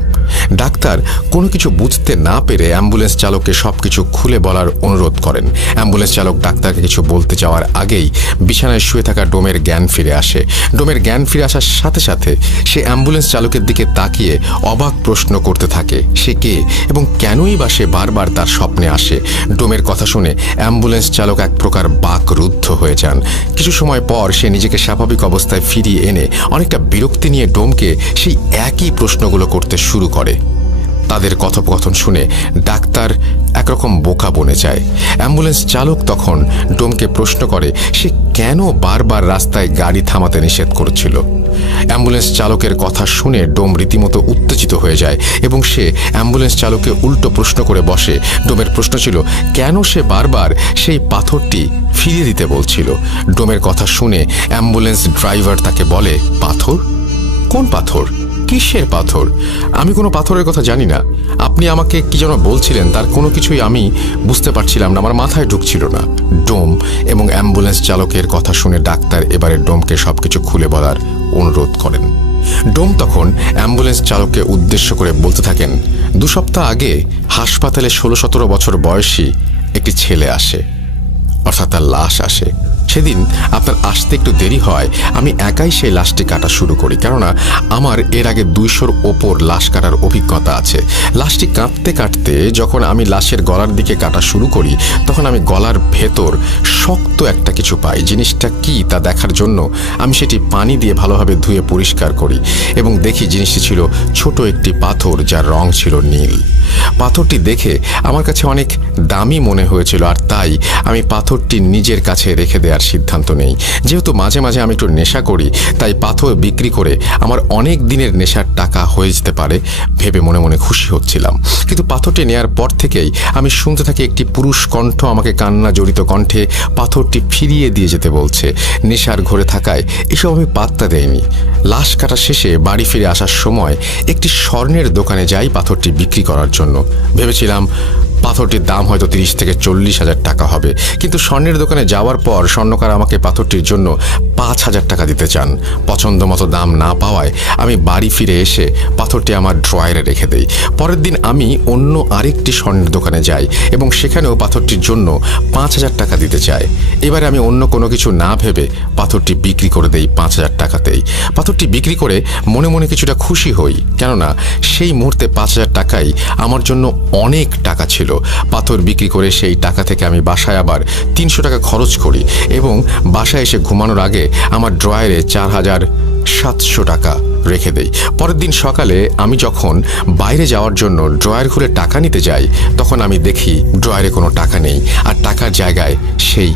ডাক্তার কোনো কিছু বুঝতে না পেরে অ্যাম্বুলেন্স চালককে সবকিছু খুলে বলার অনুরোধ করেন। অ্যাম্বুলেন্স চালক ডাক্তারকে কিছু বলতে যাওয়ার আগেই বিছানায় শুয়ে থাকা ডোমের জ্ঞান ফিরে আসে। ডোমের জ্ঞান ফিরে আসার সাথে সাথে সে অ্যাম্বুলেন্স চালকের দিকে তাকিয়ে অবাক প্রশ্ন করতে থাকে সে কে এবং কেনই বা সে বারবার তার স্বপ্নে আসে। ডোমের কথা শুনে অ্যাম্বুলেন্স চালক এক প্রকার বাকরুদ্ধ হয়ে যান। কিছু সময় পর সে নিজেকে স্বাভাবিক অবস্থায় ফিরিয়ে এনে অনেকটা বিরক্তি নিয়ে ডোমকে সেই একই প্রশ্নগুলো করতে শুরু করে। তাদের কথোপকথন শুনে ডাক্তার একরকম বোকা বনে যায়। অ্যাম্বুলেন্স চালক তখন ডোমকে প্রশ্ন করে সে কেন বারবার রাস্তায় গাড়ি থামাতে নিষেধ করছিল। অ্যাম্বুলেন্স চালকের কথা শুনে ডোম রীতিমতো উত্তেজিত হয়ে যায় এবং সে অ্যাম্বুলেন্স চালককে উল্টো প্রশ্ন করে বসে। ডোমের প্রশ্ন ছিল কেন সে বারবার সেই পাথরটি ফিরিয়ে দিতে বলছিল। ডোমের কথা শুনে অ্যাম্বুলেন্স ড্রাইভার তাকে বলে পাথর? কোন পাথর? কিসের পাথর? আমি কোনো পাথরের কথা জানি না। আপনি আমাকে কি যেন বলছিলেন তার কোনো কিছুই আমি বুঝতে পারছিলাম না, আমার মাথায় ঢুকছিল না। ডোম এবং অ্যাম্বুলেন্স চালকের কথা শুনে ডাক্তার এবারে ডোমকে সবকিছু খুলে বলার অনুরোধ করেন। ডোম তখন অ্যাম্বুলেন্স চালককে উদ্দেশ্য করে বলতে থাকেন 2 সপ্তাহ আগে হাসপাতালে 16-17 বছর বয়সী একটি ছেলে আসে, অর্থাৎ তার লাশ আসে। সেদিন আপনার আসতে একটু দেরি হয়। আমি একাই সেই লাশটি কাটা শুরু করি, কেননা আমার এর আগে 200-র ওপর লাশ কাটার অভিজ্ঞতা আছে। লাশটি কাটতে কাটতে যখন আমি লাশের গলার দিকে কাটা শুরু করি তখন আমি গলার ভেতর শক্ত একটা কিছু পাই। জিনিসটা কি তা দেখার জন্য আমি সেটি পানি দিয়ে ভালোভাবে ধুয়ে পরিষ্কার করি এবং দেখি জিনিসটি ছিল ছোট একটি পাথর যার রং ছিল নীল। পাথরটি দেখে আমার কাছে অনেক দামি মনে হয়েছিল আর তাই আমি পাথরটি নিজের কাছে রেখে দেওয়ার সিদ্ধান্ত নেই। যেহেতু মাঝে মাঝে আমি একটু নেশা করি তাই পাথর বিক্রি করে আমার অনেক দিনের নেশার টাকা হয়ে যেতে পারে ভেবে মনে মনে খুশি হচ্ছিলাম। কিন্তু পাথরটি নেয়ার পর থেকেই আমি শুনতে থাকি একটি পুরুষ কণ্ঠ আমাকে কান্না জড়িত কণ্ঠে পাথরটি ফিরিয়ে দিয়ে যেতে বলছে। নেশার ঘরে থাকায় এসব আমি পাত্তা দেইনি। লাশ কাটা শেষে বাড়ি ফিরে আসার সময় একটি স্বর্ণের দোকানে যাই পাথরটি বিক্রি করার জন্য। ভেবেছিলাম পাথরটির দাম হয়তো 30 থেকে 40 হাজার টাকা হবে, কিন্তু স্বর্ণের দোকানে যাওয়ার পর স্বর্ণকার আমাকে পাথরটির জন্য 5,000 টাকা দিতে চান। পছন্দ মতো দাম না পাওয়ায় আমি বাড়ি ফিরে এসে পাথরটি আমার ড্রয়ারে রেখে দেই। পরের দিন আমি অন্য আরেকটি স্বর্ণের দোকানে যাই এবং সেখানেও পাথরটির জন্য 5,000 টাকা দিতে চাই। এবারে আমি অন্য কোনো কিছু না ভেবে পাথরটি বিক্রি করে দেই 5,000 টাকাতেই। পাথরটি বিক্রি করে মনে মনে কিছুটা খুশি হই, কেননা সেই মুহূর্তে 5,000 টাকাই আমার জন্য অনেক টাকা ছিল। পাথর বিক্রি করে সেই টাকা থেকে আমি বাসায় আবার 300 টাকা খরচ করি এবং বাসায় এসে ঘুমানোর আগে আমার ড্রয়ারে 4,700 টাকা রেখে দেই। পরের দিন সকালে আমি যখন বাইরে যাওয়ার জন্য ড্রয়ার খুলে টাকা নিতে যাই তখন আমি দেখি ড্রয়ারে কোনো টাকা নেই আর টাকার জায়গায় সেই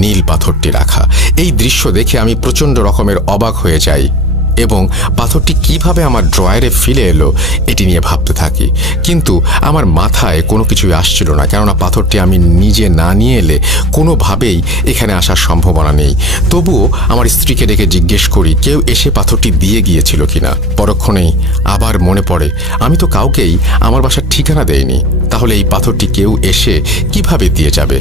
নীল পাথরটি রাখা। এই দৃশ্য দেখে আমি প্রচণ্ড রকমের অবাক হয়ে যাই এবং পাথরটি কিভাবে আমার ড্রয়ারে ফিরে এলো এটি নিয়ে ভাবতে থাকি। কিন্তু আমার মাথায় কোনো কিছুই আসছিল না, কেননা পাথরটি আমি নিজে না নিয়ে এলে কোনোভাবেই এখানে আসার সম্ভাবনা নেই। তবুও আমার স্ত্রীকে ডেকে জিজ্ঞেস করি কেউ এসে পাথরটি দিয়ে গিয়েছিল কিনা। পরক্ষণেই আবার মনে পড়ে আমি তো কাউকেই আমার বাসার ঠিকানা দেইনি, তাহলে এই পাথরটি কেউ এসে কিভাবে দিয়ে যাবে।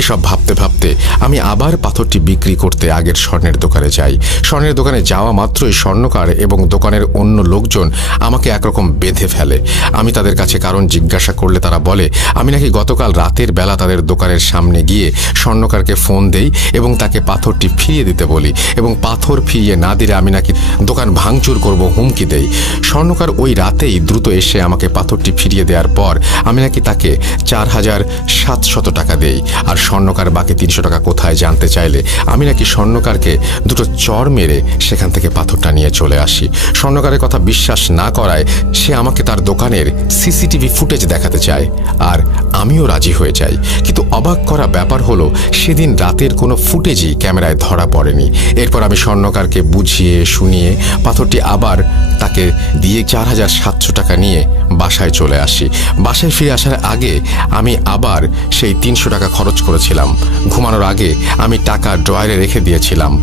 এসব ভাবতে ভাবতে আমি আবার পাথরটি বিক্রি করতে আগের স্বর্ণের দোকানে যাই। স্বর্ণের দোকানে যাওয়া মাত্রই স্বর্ণকার এবং দোকানের অন্য লোকজন আমাকে একরকম বেঁধে ফেলে। আমি তাদের কাছে কারণ জিজ্ঞাসা করলে তারা বলে আমি নাকি গতকাল রাতের বেলা তাদের দোকানের সামনে গিয়ে স্বর্ণকারকে ফোন দেই এবং তাকে পাথরটি ফিরিয়ে দিতে বলি এবং পাথর ফিরিয়ে না দিলে আমি নাকি দোকান ভাঙচুর করব হুমকি দেই। স্বর্ণকার ওই রাতেই দ্রুত এসে আমাকে পাথরটি ফিরিয়ে দেওয়ার পর আমি নাকি তাকে 4,700 টাকা দেই আর আর স্বর্ণকার বাকি 300 টাকা কোথায় জানতে চাইলে আমি নাকি স্বর্ণকারকে দুটো চড় মেরে সেখান থেকে পাথরটা নিয়ে চলে আসি। স্বর্ণকারের কথা বিশ্বাস না করায় সে আমাকে তার দোকানের সিসিটিভি ফুটেজ দেখাতে চায়, আর আমিও রাজি হয়ে যাই। কিন্তু অবাক করা ব্যাপার হলো সেদিন রাতের কোনো ফুটেজই ক্যামেরায় ধরা পড়েনি। এরপর আমি স্বর্ণকারকে বুঝিয়ে শুনিয়ে পাথরটি আবার তাকে দিয়ে 4700 টাকা নিয়ে বাসায় চলে আসি। বাসায় ফিরে আসার আগে আমি আবার সেই 300 টাকা খরচ করেছিলাম। ঘুমানোর আগে আমি টাকা ড্রয়ারে রেখে দিয়েছিলাম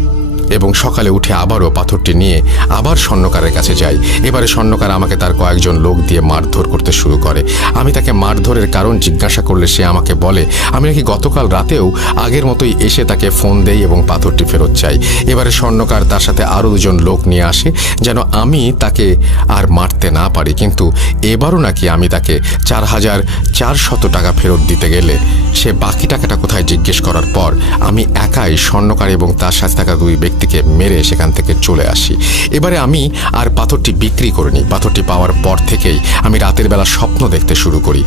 এবং সকালে উঠে আবারও পাথরটি নিয়ে আবার স্বর্ণকারের কাছে যাই। এবারে স্বর্ণকার আমাকে তার কয়েকজন লোক দিয়ে মারধর করতে শুরু করে। আমি তাকে মারধরের কারণ জিজ্ঞাসা করলে সে আমাকে বলে আমি নাকি গতকাল রাতেও আগের মতোই এসে তাকে ফোন দেই এবং পাথরটি ফেরত চাই। এবারে স্বর্ণকার তার সাথে আরও 2জন লোক নিয়ে আসে যেন আমি তাকে আর মারতে না পারি, কিন্তু এবারও নাকি আমি তাকে 4400 টাকা ফেরত দিতে গেলে সে বাকি টাকাটা কোথায় জিজ্ঞেস করার পর আমি একাই স্বর্ণকার এবং তার সাথে থাকা 2 ব্যক্তিকে মেরে সেখান থেকে চলে আসি। এবারে আমি আর পাথরটি বিক্রি করিনি। পাথরটি পাওয়ার পর থেকেই আমি রাতের বেলা স্বপ্ন দেখতে শুরু করি,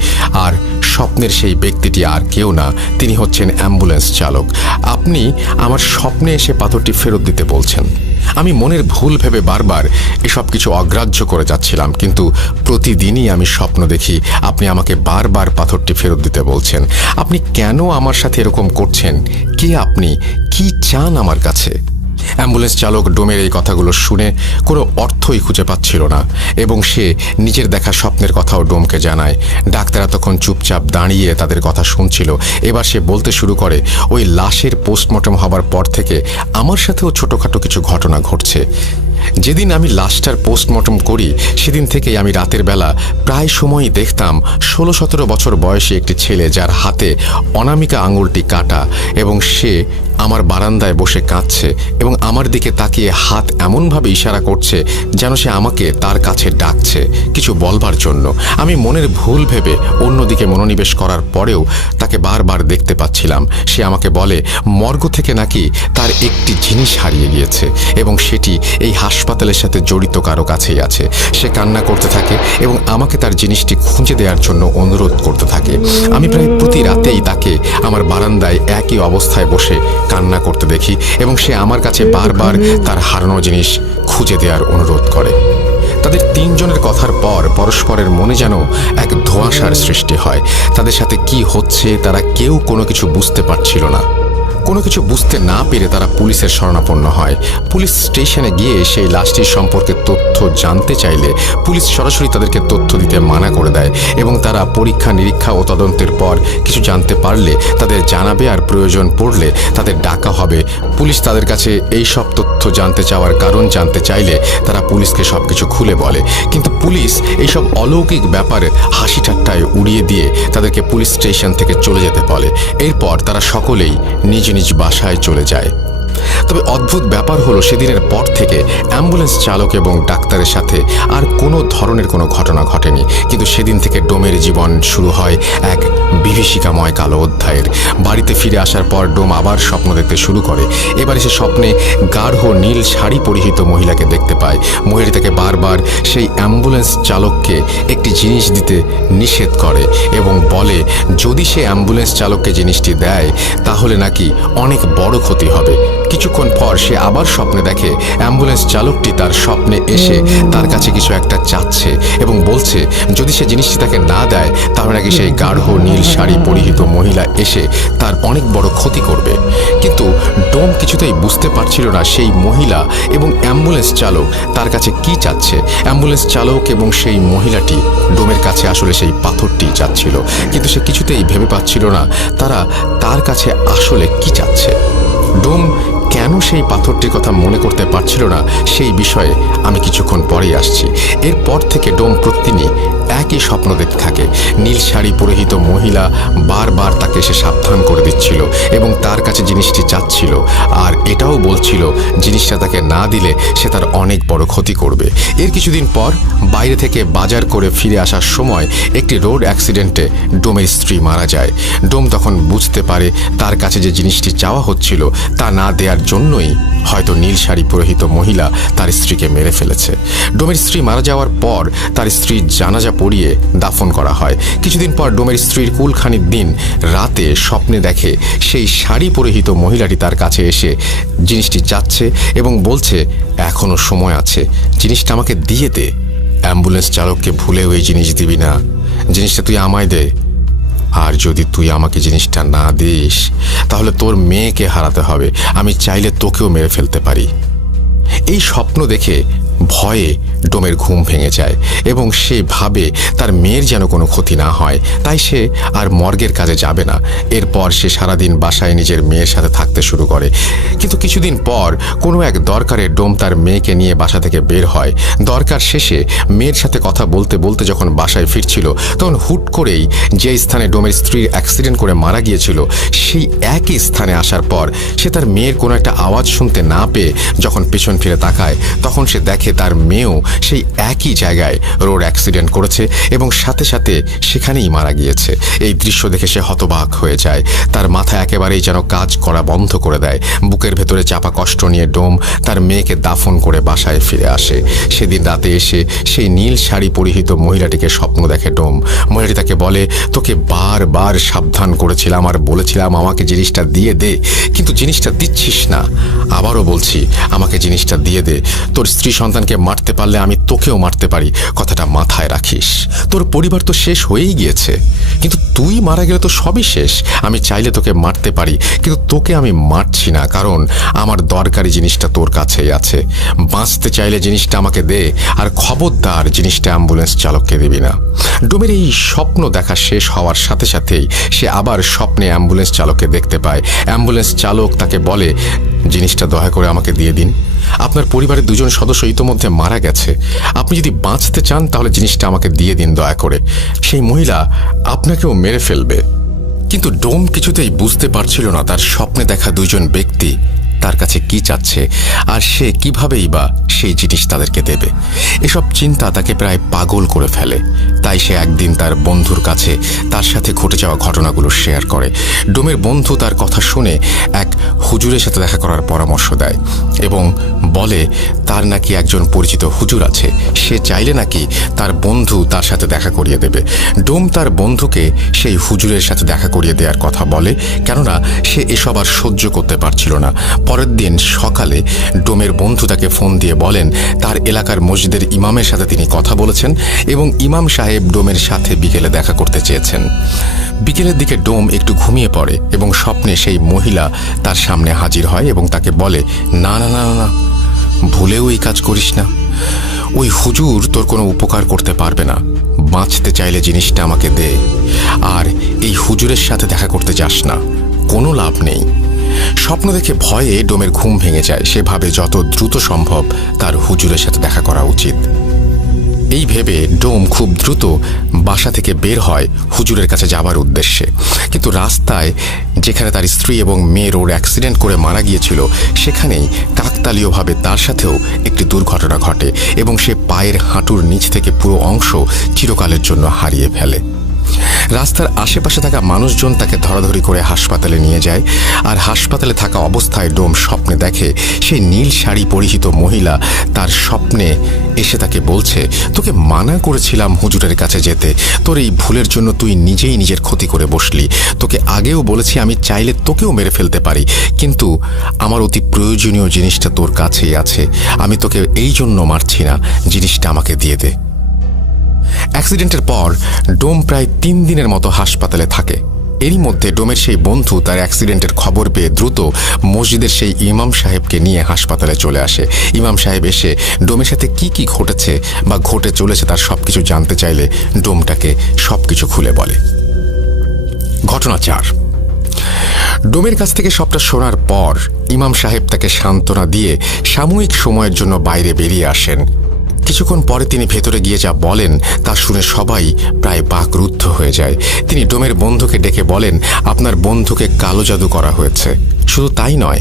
আর স্বপ্নের সেই ব্যক্তিটি আর কেউ না, তিনি হচ্ছেন অ্যাম্বুলেন্স চালক। আপনি আমার স্বপ্নে এসে পাথরটি ফেরত দিতে বলছেন। আমি মনের ভুল ভেবে বারবার এসব কিছু অগ্রাহ্য করে যাচ্ছিলাম, কিন্তু প্রতিদিনই আমি স্বপ্ন দেখি আপনি আমাকে বারবার পাথরটি ফেরত দিতে বলছেন। আপনি কেন আমার সাথে এরকম করছেন? কে আপনি? কি চান আমার কাছে? অ্যাম্বুলেন্স চালক ডোমের এই কথাগুলো শুনে কোনো অর্থই খুঁজে পাচ্ছিল না এবং সে নিজের দেখা স্বপ্নের কথাও ডোমকে জানায়। ডাক্তাররা তখন চুপচাপ দাঁড়িয়ে তাদের কথা শুনছিল। এবার সে বলতে শুরু করে, ওই লাশের পোস্টমর্টম হবার পর থেকে আমার সাথেও ছোটোখাটো কিছু ঘটনা ঘটছে। যেদিন আমি লাশটার পোস্টমর্টম করি সেদিন থেকেই আমি রাতের বেলা প্রায় সময়ই দেখতাম 16-17 বছর বয়সী একটি ছেলে, যার হাতে অনামিকা আঙুলটি কাটা, এবং সে আমার বারান্দায় বসে কাঁদছে এবং আমার দিকে তাকিয়ে হাত এমনভাবে ইশারা করছে যেন সে আমাকে তার কাছে ডাকছে কিছু বলবার জন্য। আমি মনের ভুল ভেবে অন্যদিকে মনোনিবেশ করার পরেও তাকে বারবার দেখতে পাচ্ছিলাম। সে আমাকে বলে মর্গ থেকে নাকি তার একটি জিনিস হারিয়ে গিয়েছে এবং সেটি এই হাসপাতালের সাথে জড়িত কারো কাছেই আছে। সে কান্না করতে থাকে এবং আমাকে তার জিনিসটি খুঁজে দেওয়ার জন্য অনুরোধ করতে থাকে। আমি প্রায় প্রতি রাতেই তাকে আমার বারান্দায় একই অবস্থায় বসে কান্না করতে দেখি এবং সে আমার কাছে বারবার তার হারানো জিনিস খুঁজে দেওয়ার অনুরোধ করে। তাদের 3 জনের কথার পর পরস্পরের মনে যেন এক ধোঁয়াশার সৃষ্টি হয়। তাদের সাথে কি হচ্ছে তারা কেউ কোনো কিছু বুঝতে পারছিল না। কোনো কিছু বুঝতে না পেরে তারা পুলিশের শরণাপন্ন হয়। পুলিশ স্টেশনে গিয়ে সেই লাশটির সম্পর্কে তথ্য জানতে চাইলে পুলিশ সরাসরি তাদেরকে তথ্য দিতে মানা করে দেয় এবং তারা পরীক্ষা নিরীক্ষা ও তদন্তের পর কিছু জানতে পারলে তাদের জানাবে, আর প্রয়োজন পড়লে তাদের ডাকা হবে। পুলিশ তাদের কাছে এই সব তথ্য জানতে চাওয়ার কারণ জানতে চাইলে তারা পুলিশকে সব কিছু খুলে বলে, কিন্তু পুলিশ এইসব অলৌকিক ব্যাপারে হাসি ঠাট্টায় উড়িয়ে দিয়ে তাদেরকে পুলিশ স্টেশন থেকে চলে যেতে বলে। এরপর তারা সকলেই নিজ নিজ বাসায় চলে যায়। তবে অদ্ভুত ব্যাপার হলো সেদিনের পর থেকে অ্যাম্বুলেন্স চালক এবং ডাক্তারের সাথে আর কোনো ধরনের কোনো ঘটনা ঘটেনি, কিন্তু সেদিন থেকে ডোমের জীবন শুরু হয় এক বিভীষিকাময় কালো অধ্যায়ের। বাড়িতে ফিরে আসার পর ডোম আবার স্বপ্ন দেখতে শুরু করে। এবারে সে স্বপ্নে গাঢ় নীল শাড়ি পরিহিত মহিলাকে দেখতে পায়। মহিলা তাকে বারবার সেই অ্যাম্বুলেন্স চালককে একটি জিনিস দিতে নিষেধ করে এবং বলে যদি সে অ্যাম্বুলেন্স চালককে জিনিসটি দেয় তাহলে নাকি অনেক বড় ক্ষতি হবে। কিছুক্ষণ পর সে আবার স্বপ্নে দেখে অ্যাম্বুলেন্স চালকটি তার স্বপ্নে এসে তার কাছে কিছু একটা চাচ্ছে এবং বলছে যদি সে জিনিসটি তাকে না দেয় তাহলে নাকি সেই গাঢ় নীল শাড়ি পরিহিত মহিলা এসে তার অনেক বড় ক্ষতি করবে। কিন্তু ডোম কিছুতেই বুঝতে পারছিল না সেই মহিলা এবং অ্যাম্বুলেন্স চালক তার কাছে কি চাচ্ছে। অ্যাম্বুলেন্স চালক এবং সেই মহিলাটি ডোমের কাছে আসলে সেই পাথরটি চাচ্ছিল, কিন্তু সে কিছুতেই ভেবে পাচ্ছিল না তারা তার কাছে আসলে কি চাচ্ছে। ডোম কেন সেই পাথরটির কথা মনে করতে পারছিল না সেই বিষয়ে আমি কিছুক্ষণ পরেই আসছি। এরপর থেকে ডোম প্রতিদিনই একই স্বপ্ন দেখতে থাকে। নীল শাড়ি পরিহিত মহিলা বারবার তাকে সে সাবধান করে দিচ্ছিল এবং তার কাছে জিনিসটি চাচ্ছিল, আর এটাও বলছিল জিনিসটা তাকে না দিলে সে তার অনেক বড় ক্ষতি করবে। এর কিছুদিন পর বাইরে থেকে বাজার করে ফিরে আসার সময় একটি রোড অ্যাক্সিডেন্টে ডোমের স্ত্রী মারা যায়। ডোম তখন বুঝতে পারে তার কাছে যে জিনিসটি চাওয়া হচ্ছিল তা না দেওয়ার জন্যই হয়তো নীল শাড়ি পরিহিত মহিলা তার স্ত্রীকে মেরে ফেলেছে। ডোমের স্ত্রী মারা যাওয়ার পর তার স্ত্রীর জানাজা পরিয়ে দাফন করা হয়। কিছুদিন পর ডোমের স্ত্রীর কুলখানির দিন রাতে স্বপ্নে দেখে সেই শাড়ি পরিহিত মহিলাটি তার কাছে এসে জিনিসটি চাচ্ছে এবং বলছে, এখনো সময় আছে, জিনিসটা আমাকে দিয়ে দে। অ্যাম্বুলেন্স চালককে ভুলেও এই জিনিস দিবি না, জিনিসটা তুই আমায় দে। আর যদি তুই আমাকে জিনিসটা না দিস তাহলে তোর মেয়েকে হারাতে হবে, আমি চাইলে তোকেও মেরে ফেলতে পারি। এই স্বপ্ন দেখে ভয়ে ডোমের ঘুম ভেঙে যায় এবং সে ভাবে তার মেয়ের যেন কোনো ক্ষতি না হয়, তাই সে আর মর্গের কাজে যাবে না। এরপর সে সারাদিন বাসায় নিজের মেয়ের সাথে থাকতে শুরু করে। কিন্তু কিছুদিন পর কোনো এক দরকারে ডোম তার মেয়েকে নিয়ে বাসা থেকে বের হয়। দরকার শেষে মেয়ের সাথে কথা বলতে বলতে যখন বাসায় ফিরছিল তখন হুট করেই যে স্থানে ডোমের স্ত্রীর অ্যাক্সিডেন্ট করে মারা গিয়েছিল সেই একই স্থানে আসার পর সে তার মেয়ের কোনো একটা আওয়াজ শুনতে না পেয়ে যখন পেছন ফিরে তাকায় তখন সে দেখে তার মেয়েও সেই একই জায়গায় রোড অ্যাক্সিডেন্ট করেছে এবং সাথে সাথে সেখানেই মারা গিয়েছে। এই দৃশ্য দেখে সে হতবাক হয়ে যায়, তার মাথা একেবারেই যেন কাজ করা বন্ধ করে দেয়। বুকের ভেতরে চাপা কষ্ট নিয়ে ডোম তার মেয়েকে দাফন করে বাসায় ফিরে আসে। সেদিন রাতে এসে সেই নীল শাড়ি পরিহিত মহিলাটিকে স্বপ্ন দেখে ডোম। মহিলাটি তাকে বলে, তোকে বারবার সাবধান করেছিলাম আর বলেছিলাম আমাকে জিনিসটা দিয়ে দে, কিন্তু জিনিসটা দিচ্ছিস না। আবারও বলছি, আমাকে জিনিসটা দিয়ে দে। তোর স্ত্রী সন্তানকে মারতে পারলে আমি তোকেও মারতে পারি, কথাটা মাথায় রাখিস। তোর পরিবার তো শেষ হয়েই গিয়েছে, কিন্তু তুই মারা গেলে তো সবই শেষ। আমি চাইলে তোকে মারতে পারি, কিন্তু তোকে আমি মারছি না, কারণ আমার দরকারি জিনিসটা তোর কাছেই আছে। বাঁচতে চাইলে জিনিসটা আমাকে দে, আর খবরদার জিনিসটা অ্যাম্বুলেন্স চালককে দিবি না। ডোমের এই স্বপ্ন দেখা শেষ হওয়ার সাথে সাথেই সে আবার স্বপ্নে অ্যাম্বুলেন্স চালককে দেখতে পায়। অ্যাম্বুলেন্স চালক তাকে বলে, জিনিসটা দয়া করে আমাকে দিয়ে দিন, আপনার পরিবারের দুজন সদস্য ইতোমধ্যে মারা গেছে, আপনি যদি বাঁচতে চান তাহলে জিনিসটা আমাকে দিয়ে দিন দয়া করে, সেই মহিলা আপনাকেও মেরে ফেলবে। কিন্তু ডোম কিছুতেই বুঝতে পারছিল না তার স্বপ্নে দেখা দুজন ব্যক্তি তার কাছে কি চাচ্ছে আর সে কিভাবেই বা সেই জিনিস তাদেরকে দেবে। এসব চিন্তা তাকে প্রায় পাগল করে ফেলে। তাই সে একদিন তার বন্ধুর কাছে তার সাথে ঘটে যাওয়া ঘটনাগুলো শেয়ার করে। ডোমের বন্ধু তার কথা শুনে এক হুজুরের সাথে দেখা করার পরামর্শ দেয় এবং বলে তার নাকি একজন পরিচিত হুজুর আছে, সে চাইলে নাকি তার বন্ধু তার সাথে দেখা করিয়ে দেবে। ডোম তার বন্ধুকে সেই হুজুরের সাথে দেখা করিয়ে দেওয়ার কথা বলে, কেননা সে এসব আর সহ্য করতে পারছিল না। পরের দিন সকালে ডোমের বন্ধু তাকে ফোন দিয়ে বলেন তার এলাকার মসজিদের ইমামের সাথে তিনি কথা বলেছেন এবং ইমাম সাহেব ডোমের সাথে বিকেলে দেখা করতে চেয়েছেন। বিকেলের দিকে ডোম একটু ঘুমিয়ে পড়ে এবং স্বপ্নে সেই মহিলা তার সামনে হাজির হয় এবং তাকে বলে, না না না না, ভুলেও এই কাজ করিস না, ওই হুজুর তোর কোনো উপকার করতে পারবে না, বাঁচতে চাইলে জিনিসটা আমাকে দে, আর এই হুজুরের সাথে দেখা করতে যাস না, কোনো লাভ নেই। স্বপ্ন দেখে ভয়ে ডোমের ঘুম ভেঙে যায়। সে ভাবে যত দ্রুত সম্ভব তার হুজুরের সাথে দেখা করা উচিত। এই ভেবে ডোম খুব দ্রুত বাসা থেকে বের হয় হুজুরের কাছে যাবার উদ্দেশ্যে। কিন্তু রাস্তায় যেখানে তার স্ত্রী এবং মেয়ে রোড অ্যাক্সিডেন্ট করে মারা গিয়েছিল সেখানেই কাকতালীয়ভাবে তার সাথেও একটি দুর্ঘটনা ঘটে এবং সে পায়ের হাঁটুর নিচ থেকে পুরো অংশ চিরকালের জন্য হারিয়ে ফেলে। রাস্তার আশেপাশে থাকা মানুষজন তাকে ধরাধরি করে হাসপাতালে নিয়ে যায়, আর হাসপাতালে থাকা অবস্থায় ডোম স্বপ্নে দেখে সেই নীল শাড়ি পরিহিত মহিলা তার স্বপ্নে এসে তাকে বলছে, তোকে মানা করেছিলাম হুজুরের কাছে যেতে, তোর এই ভুলের জন্য তুই নিজেই নিজের ক্ষতি করে বসলি, তোকে আগেও বলেছি আমি চাইলে তোকেও মেরে ফেলতে পারি, কিন্তু আমার অতি প্রয়োজনীয় জিনিসটা তোর কাছেই আছে, আমি তোকে এই জন্য মারছি না, জিনিসটা আমাকে দিয়ে দে। অ্যাক্সিডেন্টের পর ডোম প্রায় 3 দিনের মতো হাসপাতালে থাকে। এরই মধ্যে ডোমের সেই বন্ধু তার অ্যাক্সিডেন্টের খবর পেয়ে দ্রুত মসজিদের সেই ইমাম সাহেবকে নিয়ে হাসপাতালে চলে আসে। ইমাম সাহেব এসে ডোমের সাথে কি কি ঘটেছে বা ঘটে চলেছে তার সবকিছু জানতে চাইলে ডোমটাকে সবকিছু খুলে বলে। ঘটনা 4। ডোমের কাছ থেকে সবটা শোনার পর ইমাম সাহেব তাকে সান্ত্বনা দিয়ে সাময়িক সময়ের জন্য বাইরে বেরিয়ে আসেন। কিছুক্ষণ পরে তিনি ভেতরে গিয়ে যা বলেন তা শুনে সবাই প্রায় বাকরুদ্ধ হয়ে যায়। তিনি ডোমের বন্ধুকে ডেকে বলেন, আপনার বন্ধুকে কালো জাদু করা হয়েছে। শুধু তাই নয়,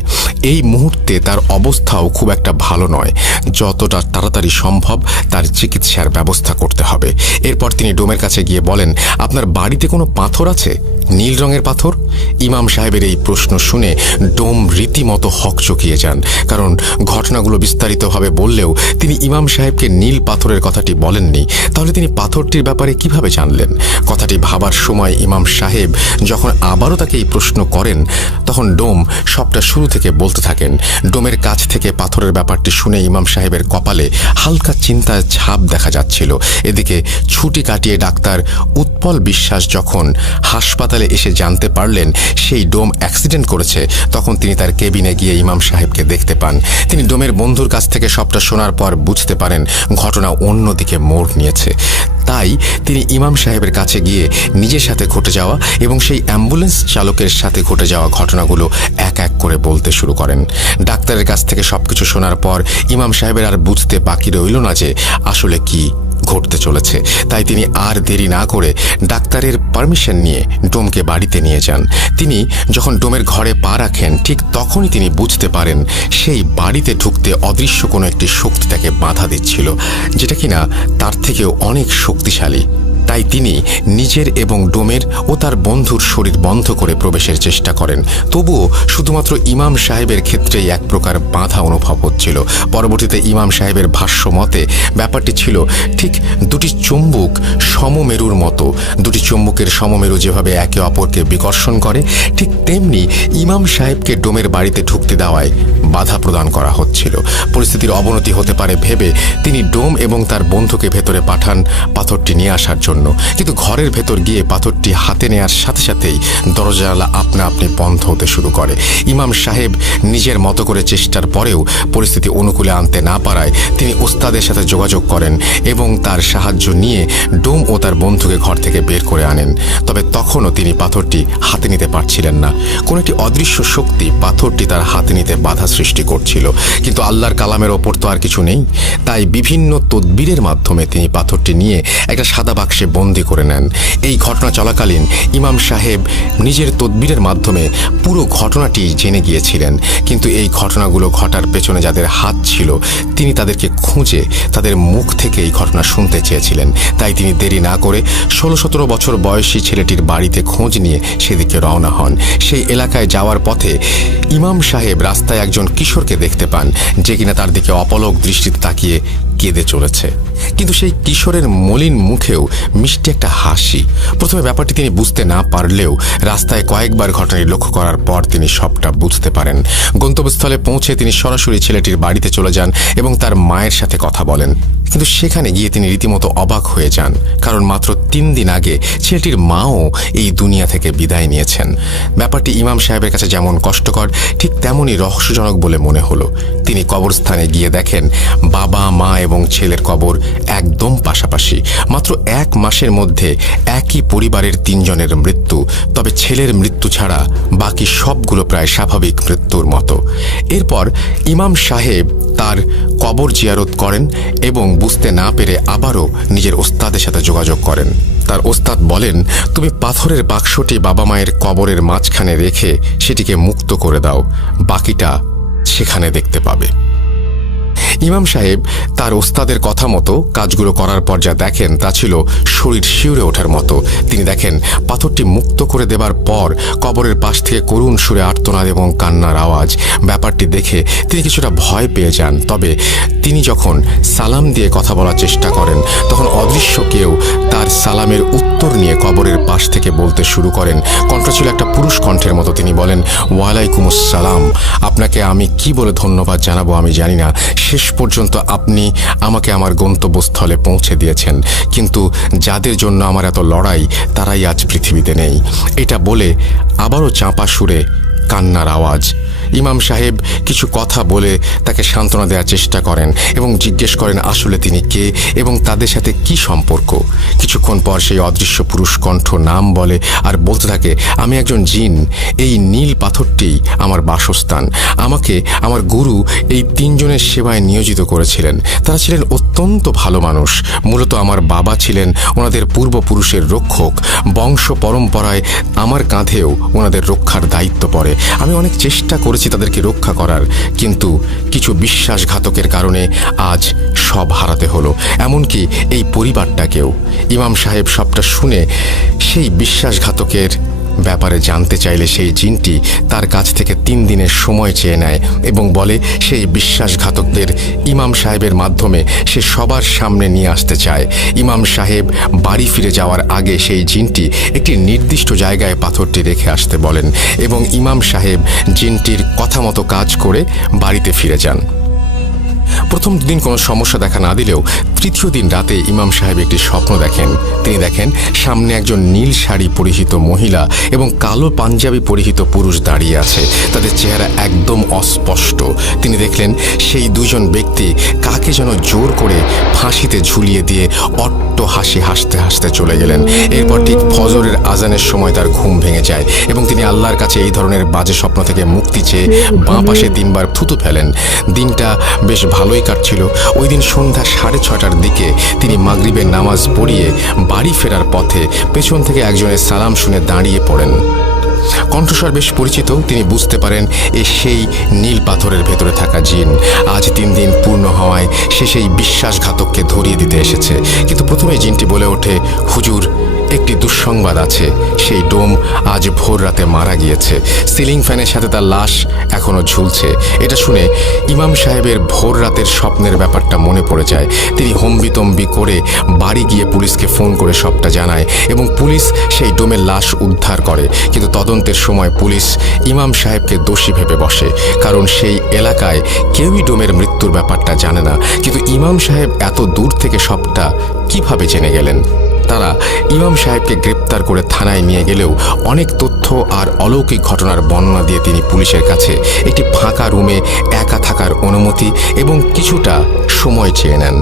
এই মুহূর্তে তার অবস্থাও খুব একটা ভালো নয়, যতটা তাড়াতাড়ি সম্ভব তার চিকিৎসার ব্যবস্থা করতে হবে। এরপর তিনি ডোমের কাছে গিয়ে বলেন, আপনার বাড়িতে কোনো পাথর আছে, নীল রঙের পাথর? ইমাম সাহেবের এই প্রশ্ন শুনে ডোম রীতিমতো হকচকিয়ে যান, কারণ ঘটনাগুলো বিস্তারিতভাবে বললেও তিনি ইমাম সাহেবকে নীল পাথরের কথাটি বলেননি। তাহলে তিনি পাথরটির ব্যাপারে কিভাবে জানলেন? কথাটি ভাবার সময় ইমাম সাহেব যখন আবারও তাকে এই প্রশ্ন করেন, তখন ডোম সবটা শুরু থেকে বলতে থাকেন। ডোমের কাছ থেকে পাথরের ব্যাপারটি শুনে ইমাম সাহেবের কপালে হালকা চিন্তার ছাপ দেখা যাচ্ছিল। এদিকে ছুটি কাটিয়ে ডাক্তার উৎপল বিশ্বাস যখন হাসপাতালে এসে জানতে পারলেন সেই ডোম অ্যাক্সিডেন্ট করেছে, তখন তিনি তার কেবিনে গিয়ে ইমাম সাহেবকে দেখতে পান। তিনি ডোমের বন্ধুর কাছ থেকে সবটা শোনার পর বুঝতে পারেন ঘটনা অন্যদিকে মোড় নিয়েছে। তাই তিনি ইমাম সাহেবের কাছে গিয়ে নিজের সাথে ঘটে যাওয়া এবং সেই অ্যাম্বুলেন্স চালকের সাথে ঘটে যাওয়া ঘটনাগুলো এক এক করে বলতে শুরু করেন। ডাক্তারের কাছ থেকে সবকিছু শোনার পর ইমাম সাহেবের আর বুঝতে বাকি রইল না যে আসলে কি ঘটতে চলেছে। তাই তিনি আর দেরি না করে ডাক্তারের পারমিশন নিয়ে ডোমকে বাড়িতে নিয়ে যান। তিনি যখন ডোমের ঘরে পা রাখেন, ঠিক তখনই তিনি বুঝতে পারেন সেই বাড়িতে ঢুকতে অদৃশ্য কোনো একটি শক্তি তাকে বাধা দিচ্ছিল, যেটা কিনা তার থেকেও অনেক শক্তিশালী। তাই তিনি নিজের এবং ডোমের ও তার বন্ধুর শরীর বন্ধ করে প্রবেশের চেষ্টা করেন। তবুও শুধুমাত্র ইমাম সাহেবের ক্ষেত্রেই এক প্রকার বাধা অনুভব হচ্ছিল। পরবর্তীতে ইমাম সাহেবের ভাষ্য মতে ব্যাপারটি ছিল ঠিক দুটি চুম্বক সমমেরুর মতো। দুটি চুম্বকের সমমেরু যেভাবে একে অপরকে বিকর্ষণ করে, ঠিক তেমনি ইমাম সাহেবকে ডোমের বাড়িতে ঢুকতে দেওয়ায় বাধা প্রদান করা হচ্ছিল। পরিস্থিতির অবনতি হতে পারে ভেবে তিনি ডোম এবং তার বন্ধুকে ভেতরে পাঠান পাথরটি নিয়ে আসার জন্য। কিন্তু ঘরের ভেতর গিয়ে পাথরটি হাতে নেয়ার সাথে সাথেই দরজা আপনা আপনি বন্ধ হতে শুরু করে। ইমাম সাহেব নিজের মতো করে চেষ্টার পরেও পরিস্থিতি অনুকূলে আনতে না পারায় তিনি ওস্তাদের সাথে যোগাযোগ করেন এবং তার সাহায্য নিয়ে ডোম ও তার বন্ধুকে ঘর থেকে বের করে আনেন। তবে তখনও তিনি পাথরটি হাতে নিতে পারছিলেন না। কোনো একটি অদৃশ্য শক্তি পাথরটি তার হাতে নিতে বাধা সৃষ্টি করছিল। কিন্তু আল্লাহর কালামের ওপর তো আর কিছু নেই। তাই বিভিন্ন তদবিরের মাধ্যমে তিনি পাথরটি নিয়ে একটা সাদা বাক্সে বন্দি করে নেন। এই ঘটনা চলাকালীন ইমাম সাহেব নিজের তদবিরের মাধ্যমে পুরো ঘটনাটি জেনে গিয়েছিলেন। কিন্তু এই ঘটনাগুলো ঘটার পেছনে যাদের হাত ছিল, তিনি তাদেরকে খুঁজে তাদের মুখ থেকে এই ঘটনা শুনতে চেয়েছিলেন। তাই তিনি দেরি না করে 16-17 বছর বয়সী ছেলেটির বাড়িতে খোঁজ নিয়ে সেদিকে রওনা হন। সেই এলাকায় যাওয়ার পথে ইমাম সাহেব রাস্তায় একজন কিশোরকে দেখতে পান, যে কিনা তার দিকে অপলক দৃষ্টিতে তাকিয়ে কেঁদে চলেছে। কিন্তু সেই কিশোরের মলিন মুখেও মিষ্টি একটা হাসি। প্রথমে ব্যাপারটি তিনি বুঝতে না পারলেও রাস্তায় কয়েকবার ঘটনাটি লক্ষ্য করার পর তিনি সবটা বুঝতে পারেন। গন্তব্যস্থলে পৌঁছে তিনি সরাসরি ছেলেটির বাড়িতে চলে যান এবং তার মায়ের সাথে কথা বলেন। কিন্তু সেখানে গিয়ে তিনি রীতিমতো অবাক হয়ে যান, কারণ মাত্র 3 দিন আগে ছেলেটির মাও এই দুনিয়া থেকে বিদায় নিয়েছেন। ব্যাপারটি ইমাম সাহেবের কাছে যেমন কষ্টকর, ঠিক তেমনই রহস্যজনক বলে মনে হলো। তিনি কবরস্থানে গিয়ে দেখেন বাবা, মা এবং ছেলের কবর একদম পাশাপাশি। মাত্র 1 মাসের মধ্যে একই পরিবারের 3 জনের মৃত্যু। তবে ছেলের মৃত্যু ছাড়া বাকি সবগুলো প্রায় স্বাভাবিক মৃত্যুর মতো। এরপর ইমাম সাহেব তার কবর জিয়ারত করেন এবং বুঝতে না পেরে আবারও নিজের ওস্তাদের সাথে যোগাযোগ করেন। তার ওস্তাদ বলেন, তুমি পাথরের বাক্সটি বাবা মায়ের কবরের মাঝখানে রেখে সেটিকে মুক্ত করে দাও, বাকিটা সেখানে দেখতে পাবে। ইমাম সাহেব তার ওস্তাদের কথা মতো কাজগুলো করার পর যা দেখেন তা ছিল শরীর শিউরে ওঠার মতো। তিনি দেখেন পাথরটি মুক্ত করে দেবার পর কবরের পাশ থেকে করুণ সুরে আর্তনাদ এবং কান্নার আওয়াজ। ব্যাপারটি দেখে তিনি কিছুটা ভয় পেয়ে যান। তবে তিনি যখন সালাম দিয়ে কথা বলার চেষ্টা করেন, তখন অদৃশ্য কেউ তার সালামের উত্তর নিয়ে কবরের পাশ থেকে বলতে শুরু করেন। কণ্ঠ ছিল একটা পুরুষ কণ্ঠের মতো। তিনি বলেন, ওয়ালাইকুম আসসালাম। আপনাকে আমি কি বলে ধন্যবাদ জানাবো আমি জানি না। শেষ পর্যন্ত আপনি আমাকে আমার গন্তব্যস্থলে পৌঁছে দিয়েছেন, কিন্তু যাদের জন্য আমার এত লড়াই তারাই আজ পৃথিবীতে নেই। এটা বলে আবারও চাপা সুরে কান্নার আওয়াজ। ইমাম সাহেব কিছু কথা বলে তাকে সান্ত্বনা দেওয়ার চেষ্টা করেন এবং জিজ্ঞেস করেন আসলে তিনি কে এবং তাদের সাথে কি সম্পর্ক। কিছুক্ষণ পর সেই অদৃশ্য পুরুষ কণ্ঠ নাম বলে আর বলতে থাকে, আমি একজন জিন। এই নীল পাথরটি আমার বাসস্থান। আমাকে আমার গুরু এই 3 জনের সেবায় নিয়োজিত করেছিলেন। তারা ছিলেন অত্যন্ত ভালো মানুষ। মূলত আমার বাবা ছিলেন ওনাদের পূর্বপুরুষের রক্ষক। বংশ পরম্পরায় আমার কাঁধেও ওনাদের রক্ষার দায়িত্ব পড়ে। আমি অনেক চেষ্টা করেছি তাদেরকে রক্ষা করার, কিন্তু কিছু বিশ্বাসঘাতকের কারণে আজ সব হারাতে হলো, এমনকি এই পরিবারটাকেও। ইমাম সাহেব সবটা শুনে সেই বিশ্বাসঘাতকের ব্যাপারে জানতে চাইলে সেই জিনটি তার কাছ থেকে 3 দিনের সময় চেয়ে নেয় এবং বলে সেই বিশ্বাসঘাতকদের ইমাম সাহেবের মাধ্যমে সে সবার সামনে নিয়ে আসতে চায়। ইমাম সাহেব বাড়ি ফিরে যাওয়ার আগে সেই জিনটি একটি নির্দিষ্ট জায়গায় পাথরটি রেখে আসতে বলেন এবং ইমাম সাহেব জিনটির কথা মতো কাজ করে বাড়িতে ফিরে যান। প্রথম দিন কোনো সমস্যা দেখা না দিলেও তৃতীয় দিন রাতে ইমাম সাহেব একটি স্বপ্ন দেখেন। তিনি দেখেন সামনে একজন নীল শাড়ি পরিহিত মহিলা এবং কালো পাঞ্জাবি পরিহিত পুরুষ দাঁড়িয়ে আছে। তাদের চেহারা একদম অস্পষ্ট। তিনি দেখলেন সেই দুজন ব্যক্তি কাকে যেন জোর করে ফাঁসিতে ঝুলিয়ে দিয়ে অট্ট হাসি হাসতে হাসতে চলে গেলেন। এরপর ঠিক ফজরের আজানের সময় তার ঘুম ভেঙে যায় এবং তিনি আল্লাহর কাছে এই ধরনের বাজে স্বপ্ন থেকে মুক্তি চেয়ে বাঁ পাশে 3 বার থুতু ফেলেন। দিনটা বেশ ভালোই কাটছিল। ওই দিন সন্ধ্যা 6:30টার দিকে তিনি মাগরিবের নামাজ পড়িয়ে বাড়ি ফেরার পথে পেছন থেকে একজনের সালাম শুনে দাঁড়িয়ে পড়েন। কণ্ঠস্বর বেশ পরিচিত। তিনি বুঝতে পারেন সেই নীল পাথরের ভেতরে থাকা জিন। আজ 3 দিন পূর্ণ হওয়ায় সে সেই বিশ্বাসঘাতককে ধরিয়ে দিতে এসেছে। কিন্তু প্রথমে জিনটি বলে ওঠে, হুজুর, একটি দুঃসংবাদ আছে। সেই ডোম আজ ভোর রাতে মারা গিয়েছে। সিলিং ফ্যানের সাথে তার লাশ এখনো ঝুলছে। এটা শুনে ইমাম সাহেবের ভোর রাতের স্বপ্নের ব্যাপারটা মনে পড়ে যায়। তিনি হম্বিতম্বি করে বাড়ি গিয়ে পুলিশকে ফোন করে সবটা জানায় এবং পুলিশ সেই ডোমের লাশ উদ্ধার করে। কিন্তু তদন্তের সময় পুলিশ ইমাম সাহেবকে দোষী ভেবে বসে, কারণ সেই এলাকায় কেউই ডোমের মৃত্যুর ব্যাপারটা জানে না। কিন্তু ইমাম সাহেব এত দূর থেকে সবটা কিভাবে জেনে গেলেন? তারা ইমাম সাহেবকে গ্রেপ্তার করে থানায় নিয়ে গেলেও অনেক তথ্য আর অলৌকিক ঘটনার বর্ণনা দিয়ে তিনি পুলিশের কাছে একটি ফাঁকা রুমে একা থাকার অনুমতি এবং কিছুটা সময় চেয়ে নেন।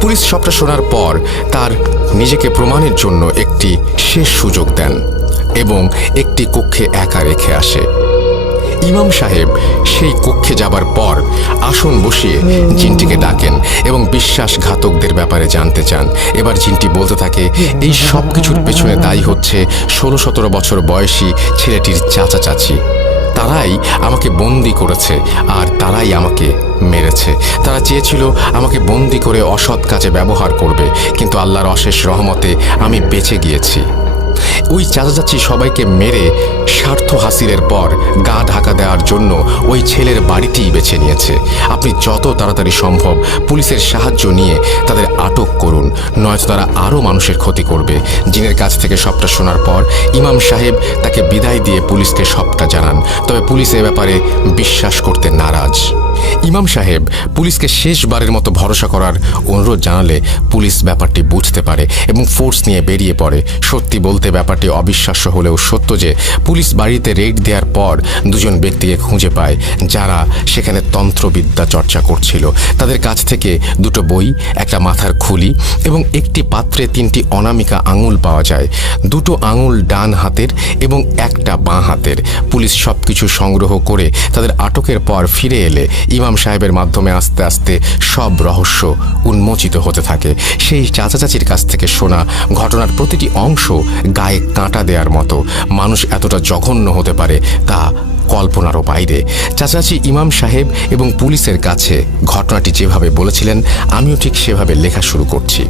পুলিশ সবটা শোনার পর তার নিজেকে প্রমাণের জন্য একটি শেষ সুযোগ দেন এবং একটি কক্ষে একা রেখে আসে। ইমাম সাহেব সেই কক্ষে যাবার পর আসন বসিয়ে জিনটিকে ডাকেন এবং বিশ্বাসঘাতকদের ব্যাপারে জানতে চান। এবার জিনটি বলতে থাকে, এই সব কিছুর পেছনে দায়ী হচ্ছে 16-17 বছর বয়সী ছেলেটির চাচা চাচি। তারাই আমাকে বন্দি করেছে আর তারাই আমাকে মেরেছে। তারা চেয়েছিল আমাকে বন্দি করে অসৎ কাজে ব্যবহার করবে, কিন্তু আল্লাহর অশেষ রহমতে আমি বেঁচে গিয়েছি। ওই চাচা চাচি সবাইকে মেরে স্বার্থ হাসিলের পর গা ঢাকা দেওয়ার জন্য ওই ছেলের বাড়িটিই বেছে নিয়েছে। আপনি যত তাড়াতাড়ি সম্ভব পুলিশের সাহায্য নিয়ে তাদের আটক করুন, নয়তো তারা আরও মানুষের ক্ষতি করবে। জিনের কাছ থেকে সবটা শোনার পর ইমাম সাহেব তাকে বিদায় দিয়ে পুলিশকে সবটা জানান। তবে পুলিশ এ ব্যাপারে বিশ্বাস করতে নারাজ। ইমাম সাহেব পুলিশকে শেষবারের মতো ভরসা করার অনুরোধ জানালে পুলিশ ব্যাপারটি বুঝতে পারে এবং ফোর্স নিয়ে বেরিয়ে পড়ে। সত্যি বলতে ব্যাপারটি অবিশ্বাস্য হলেও সত্য যে পুলিশ বাড়িতে রেড দেওয়ার পর 2জন ব্যক্তিকে খুঁজে পায় যারা সেখানে তন্ত্রবিদ্যা চর্চা করছিল। তাদের কাছ থেকে 2টো বই, একটা মাথার খুলি এবং একটি পাত্রে 3টি অনামিকা আঙুল পাওয়া যায়। 2টো আঙুল ডান হাতের এবং একটা বাঁ হাতের। পুলিশ সবকিছু সংগ্রহ করে তাদের আটকের পর ফিরে এলে ইমাম সাহেবের মাধ্যমে আস্তে আস্তে সব রহস্য উন্মোচিত হতে থাকে। সেই চাচা চাচির কাছ থেকে শোনা ঘটনার প্রতিটি অংশ গায়ে কাঁটা দেওয়ার মতো। মানুষ এতটা জঘন্য হতে পারে তা কল্পনারও বাইরে। চাচাচি ইমাম সাহেব এবং পুলিশের কাছে ঘটনাটি যেভাবে বলেছিলেন আমিও ঠিক সেভাবে লেখা শুরু করছি।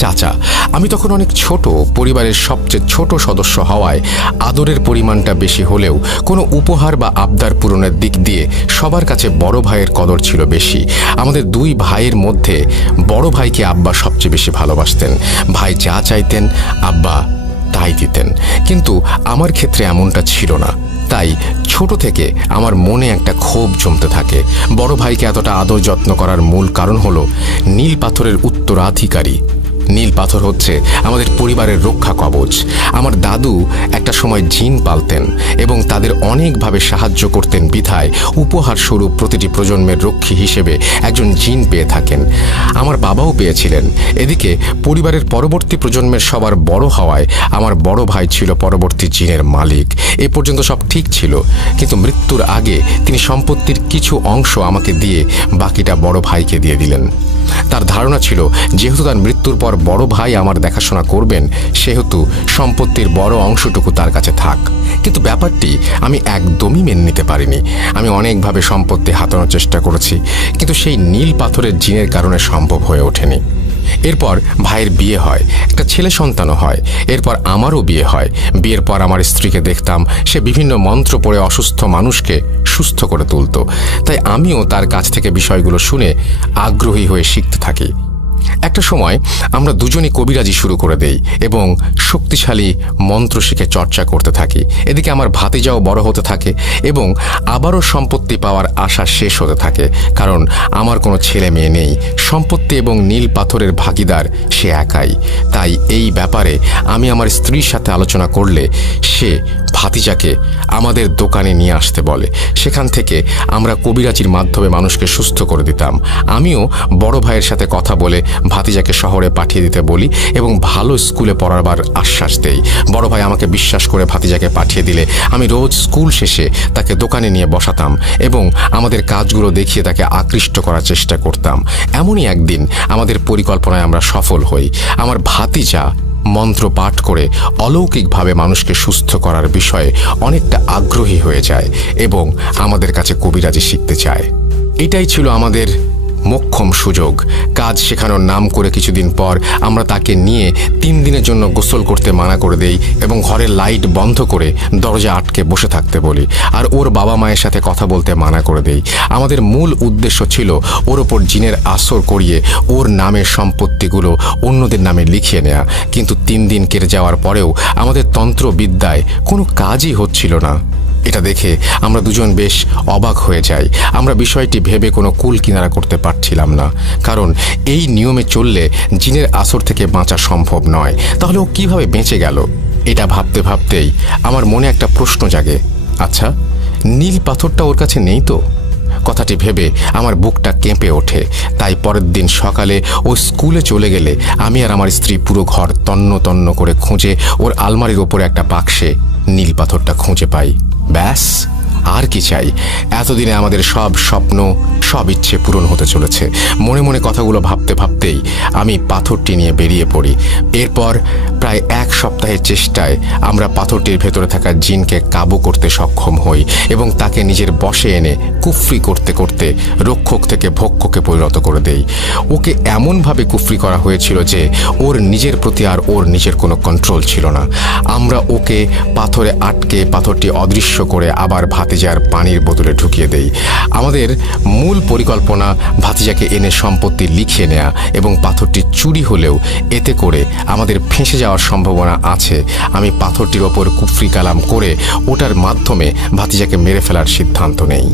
চাচা, আমি তখন অনেক ছোট, পরিবারের সবচেয়ে ছোট সদস্য হওয়ায় আদরের পরিমাণটা বেশি হলেও কোনো উপহার বা আবদার পূরণের দিক দিয়ে সবার কাছে বড় ভাইয়ের কদর ছিল বেশি। আমাদের 2 ভাইয়ের মধ্যে বড় ভাইকে আব্বা সবচেয়ে বেশি ভালোবাসতেন। ভাই যা চাইতেন আব্বা তাই দিতেন, কিন্তু আমার ক্ষেত্রে এমনটা ছিল না। তাই ছোট থেকে আমার মনে একটা ক্ষোভ জমতে থাকে। বড় ভাইকে এতটা আদর যত্ন করার মূল কারণ হলো নীল পাথরের উত্তরাধিকারী। নীল পাথর হচ্ছে আমাদের পরিবারের রক্ষা কবচ। আমার দাদু একটা সময় জিন পালতেন এবং তাদের অনেকভাবে সাহায্য করতেন বিধায় উপহার স্বরূপ প্রতিটি প্রজন্মের রক্ষী হিসেবে একজন জিন পেয়ে থাকেন। আমার বাবাও পেয়েছিলেন। এদিকে পরিবারের পরবর্তী প্রজন্মের সবার বড় হওয়ায় আমার বড় ভাই ছিল পরবর্তী জিনের মালিক। এ পর্যন্ত সব ঠিক ছিল, কিন্তু মৃত্যুর আগে তিনি সম্পত্তির কিছু অংশ আমাকে দিয়ে বাকিটা বড় ভাইকে দিয়ে দিলেন। তার ধারণা ছিল যেহেতু তার মৃত্যুর পর বড় ভাই আমার দেখাশোনা করবেন, সেহেতু সম্পত্তির বড় অংশটুকু তার কাছে থাক। কিন্তু ব্যাপারটি আমি একদমই মেনে নিতে পারিনি। আমি অনেকভাবে সম্পত্তি হাতানোর চেষ্টা করেছি, কিন্তু সেই নীল পাথরের জিনের কারণে সম্ভব হয়ে ওঠেনি। এরপর ভাইয়ের বিয়ে হয়, একটা ছেলে সন্তানও হয়। এরপর আমারও বিয়ে হয়। বিয়ের পর আমার স্ত্রীকে দেখতাম সে বিভিন্ন মন্ত্র পড়ে অসুস্থ মানুষকে সুস্থ করে তুলত। তাই আমিও তার কাছ থেকে বিষয়গুলো শুনে আগ্রহী হয়ে শিখতে থাকি। একটা সময় আমরা দুজনই কবিরাজি শুরু করে দেই এবং শক্তিশালী মন্ত্র শিখে চর্চা করতে থাকি। এদিকে আমার ভাতিজাও বড় হতে থাকে এবং আবারও সম্পত্তি পাওয়ার আশা শেষ হতে থাকে, কারণ আমার কোনো ছেলে মেয়ে নেই। সম্পত্তি এবং নীল পাথরের ভাগিদার সে একাই। তাই এই ব্যাপারে আমি আমার স্ত্রীর সাথে আলোচনা করলে সে ভাতিজাকে আমাদের দোকানে নিয়ে আসতে বলে। সেখান থেকে আমরা কবিরাজির মাধ্যমে মানুষকে সুস্থ করে দিতাম। আমিও বড় ভাইয়ের সাথে কথা বলে ভাতিজাকে শহরে পাঠিয়ে দিতে বলি এবং ভালো স্কুলে পড়াবার আশ্বাস দেই। বড় ভাই আমাকে বিশ্বাস করে ভাতিজাকে পাঠিয়ে দিলে আমি রোজ স্কুল শেষে তাকে দোকানে নিয়ে বসাতাম এবং আমাদের কাজগুলো দেখিয়ে তাকে আকৃষ্ট করার চেষ্টা করতাম। এমনই একদিন আমাদের পরিকল্পনায় আমরা সফল হই। আমার ভাতিজা মন্ত্র পাঠ করে অলৌকিকভাবে মানুষকে সুস্থ করার বিষয়ে অনেকটা আগ্রহী হয়ে যায় এবং আমাদের কাছে কবিরাজি শিখতে চায়। এটাই ছিল আমাদের মোক্ষম সুযোগ। কাজ শেখানোর নাম করে কিছুদিন পর আমরা তাকে নিয়ে 3 দিনের জন্য গোসল করতে মানা করে দেই এবং ঘরের লাইট বন্ধ করে দরজা আটকে বসে থাকতে বলি, আর ওর বাবা মায়ের সাথে কথা বলতে মানা করে দেই। আমাদের মূল উদ্দেশ্য ছিল ওর ওপর জিনের আসর করিয়ে ওর নামের সম্পত্তিগুলো অন্যদের নামে লিখিয়ে নেয়া। কিন্তু 3 দিন কেটে যাওয়ার পরেও আমাদের তন্ত্রবিদ্যায় কোনো কাজই হচ্ছিল না। এটা দেখে আমরা দুজন বেশ অবাক হয়ে যাই। আমরা বিষয়টি ভেবে কোনো কুল কিনারা করতে পারছিলাম না, কারণ এই নিয়মে চললে জিনের আসর থেকে বাঁচা সম্ভব নয়। তাহলে ও কিভাবে বেঁচে গেল? এটা ভাবতে ভাবতেই আমার মনে একটা প্রশ্ন জাগে, আচ্ছা, নীল পাথরটা ওর কাছে নেই তো? কথাটি ভেবে আমার বুকটা কেঁপে ওঠে। তাই পরের দিন সকালে ও স্কুলে চলে গেলে আমি আর আমার স্ত্রী পুরো ঘর তন্ন তন্ন করে খুঁজে ওর আলমারির ওপরে একটা বাক্সে নীল পাথরটা খুঁজে পাই। ব্যাস, আর কি চাই? এতদিনে আমাদের সব স্বপ্ন, সব ইচ্ছে পূরণ হতে চলেছে। মনে মনে কথাগুলো ভাবতে ভাবতেই আমি পাথরটি নিয়ে বেরিয়ে পড়ি। এরপর প্রায় 1 সপ্তাহের চেষ্টায় আমরা পাথরটির ভেতরে থাকা জিনকে কাবু করতে সক্ষম হই এবং তাকে নিজের বশে এনে কুফরি করতে করতে রক্ষক থেকে ভক্ষকে পরিণত করে দেই। ওকে এমনভাবে কুফরি করা হয়েছিল যে ওর নিজের প্রতি আর ওর নিজের কোনো কন্ট্রোল ছিল না। আমরা ওকে পাথরে আটকে পাথরটি অদৃশ্য করে আবার ভাতিজার পানির বোতলে ঢুকিয়ে দেই। আমাদের মূল পরিকল্পনা ভাতিজাকে এনে সম্পত্তি লিখিয়ে নেয়া এবং পাথরটি চুরি হলেও এতে করে আমাদের ফেঁসে যাওয়ার সম্ভাবনা আছে। আমি পাথরটির ওপর কুফরি কালাম করে ওটার মাধ্যমে ভাতিজাকে মেরে ফেলার সিদ্ধান্ত নেই।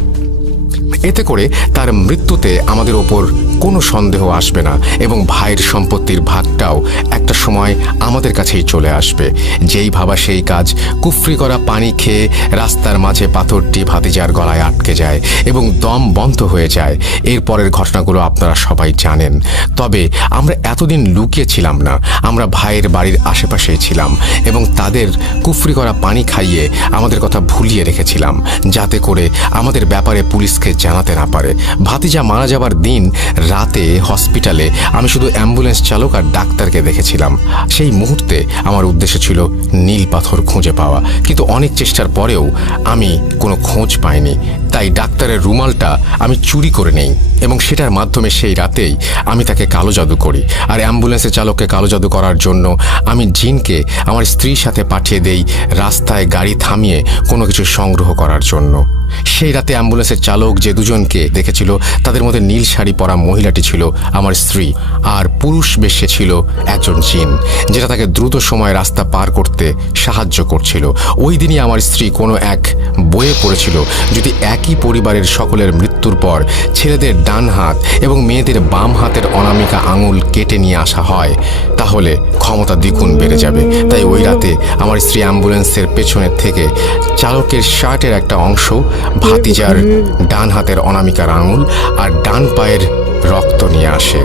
এতে করে তার মৃত্যুতে আমাদের ওপর কোনো সন্দেহ আসবে না এবং ভাইয়ের সম্পত্তির ভাগটাও একটা সময় আমাদের কাছেই চলে আসবে। যেই ভাবা সেই কাজ। কুফরি করা পানি খেয়ে রাস্তার মাঝে পাথরটি ভাতিজার গলায় আটকে যায় এবং দম বন্ধ হয়ে যায়। এরপরের ঘটনাগুলো আপনারা সবাই জানেন। তবে আমরা এতদিন লুকিয়েছিলাম না। আমরা ভাইয়ের বাড়ির আশেপাশেই ছিলাম এবং তাদের কুফরি করা পানি খাইয়ে আমাদের কথা ভুলিয়ে রেখেছিলাম, যাতে করে আমাদের ব্যাপারে পুলিশকে জানাতে না পারে। ভাতিজা মারা যাবার দিন রাতে হসপিটালে আমি শুধু অ্যাম্বুলেন্স চালক আর ডাক্তারকে দেখেছিলাম। সেই মুহূর্তে আমার উদ্দেশ্য ছিল নীল পাথর খুঁজে পাওয়া, কিন্তু অনেক চেষ্টার পরেও আমি কোনো খোঁজ পাইনি। তাই ডাক্তারের রুমালটা আমি চুরি করে নেই এবং সেটার মাধ্যমে সেই রাতেই আমি তাকে কালো জাদু করি। আর অ্যাম্বুলেন্সের চালককে কালো জাদু করার জন্য আমি জিনকে আমার স্ত্রীর সাথে পাঠিয়ে দেই রাস্তায় গাড়ি থামিয়ে কোনো কিছু সংগ্রহ করার জন্য। সেই রাতে অ্যাম্বুলেন্সের চালক যে দুজনকে দেখেছিল তাদের মধ্যে নীল শাড়ি পরা মহিলাটি ছিল আমার স্ত্রী, আর পুরুষ বেশে ছিল একজন জিন, যেটা তাকে দ্রুত সময় রাস্তা পার করতে সাহায্য করছিল। ওই দিনই আমার স্ত্রী কোনো এক বইয়ে পড়েছিল, যদি একই পরিবারের সকলের মৃত্যুর পর ছেলেদের ডান হাত এবং মেয়েদের বাম হাতের অনামিকা আঙুল কেটে নিয়ে আসা হয় তাহলে ক্ষমতা দ্বিগুণ বেড়ে যাবে। তাই ওই রাতে আমার স্ত্রী অ্যাম্বুলেন্সের পেছনের থেকে চালকের শার্টের একটা অংশ, ভাতিজার ডান হাতের অনামিকার আঙুল আর ডান পায়ের রক্ত নিয়ে আসে।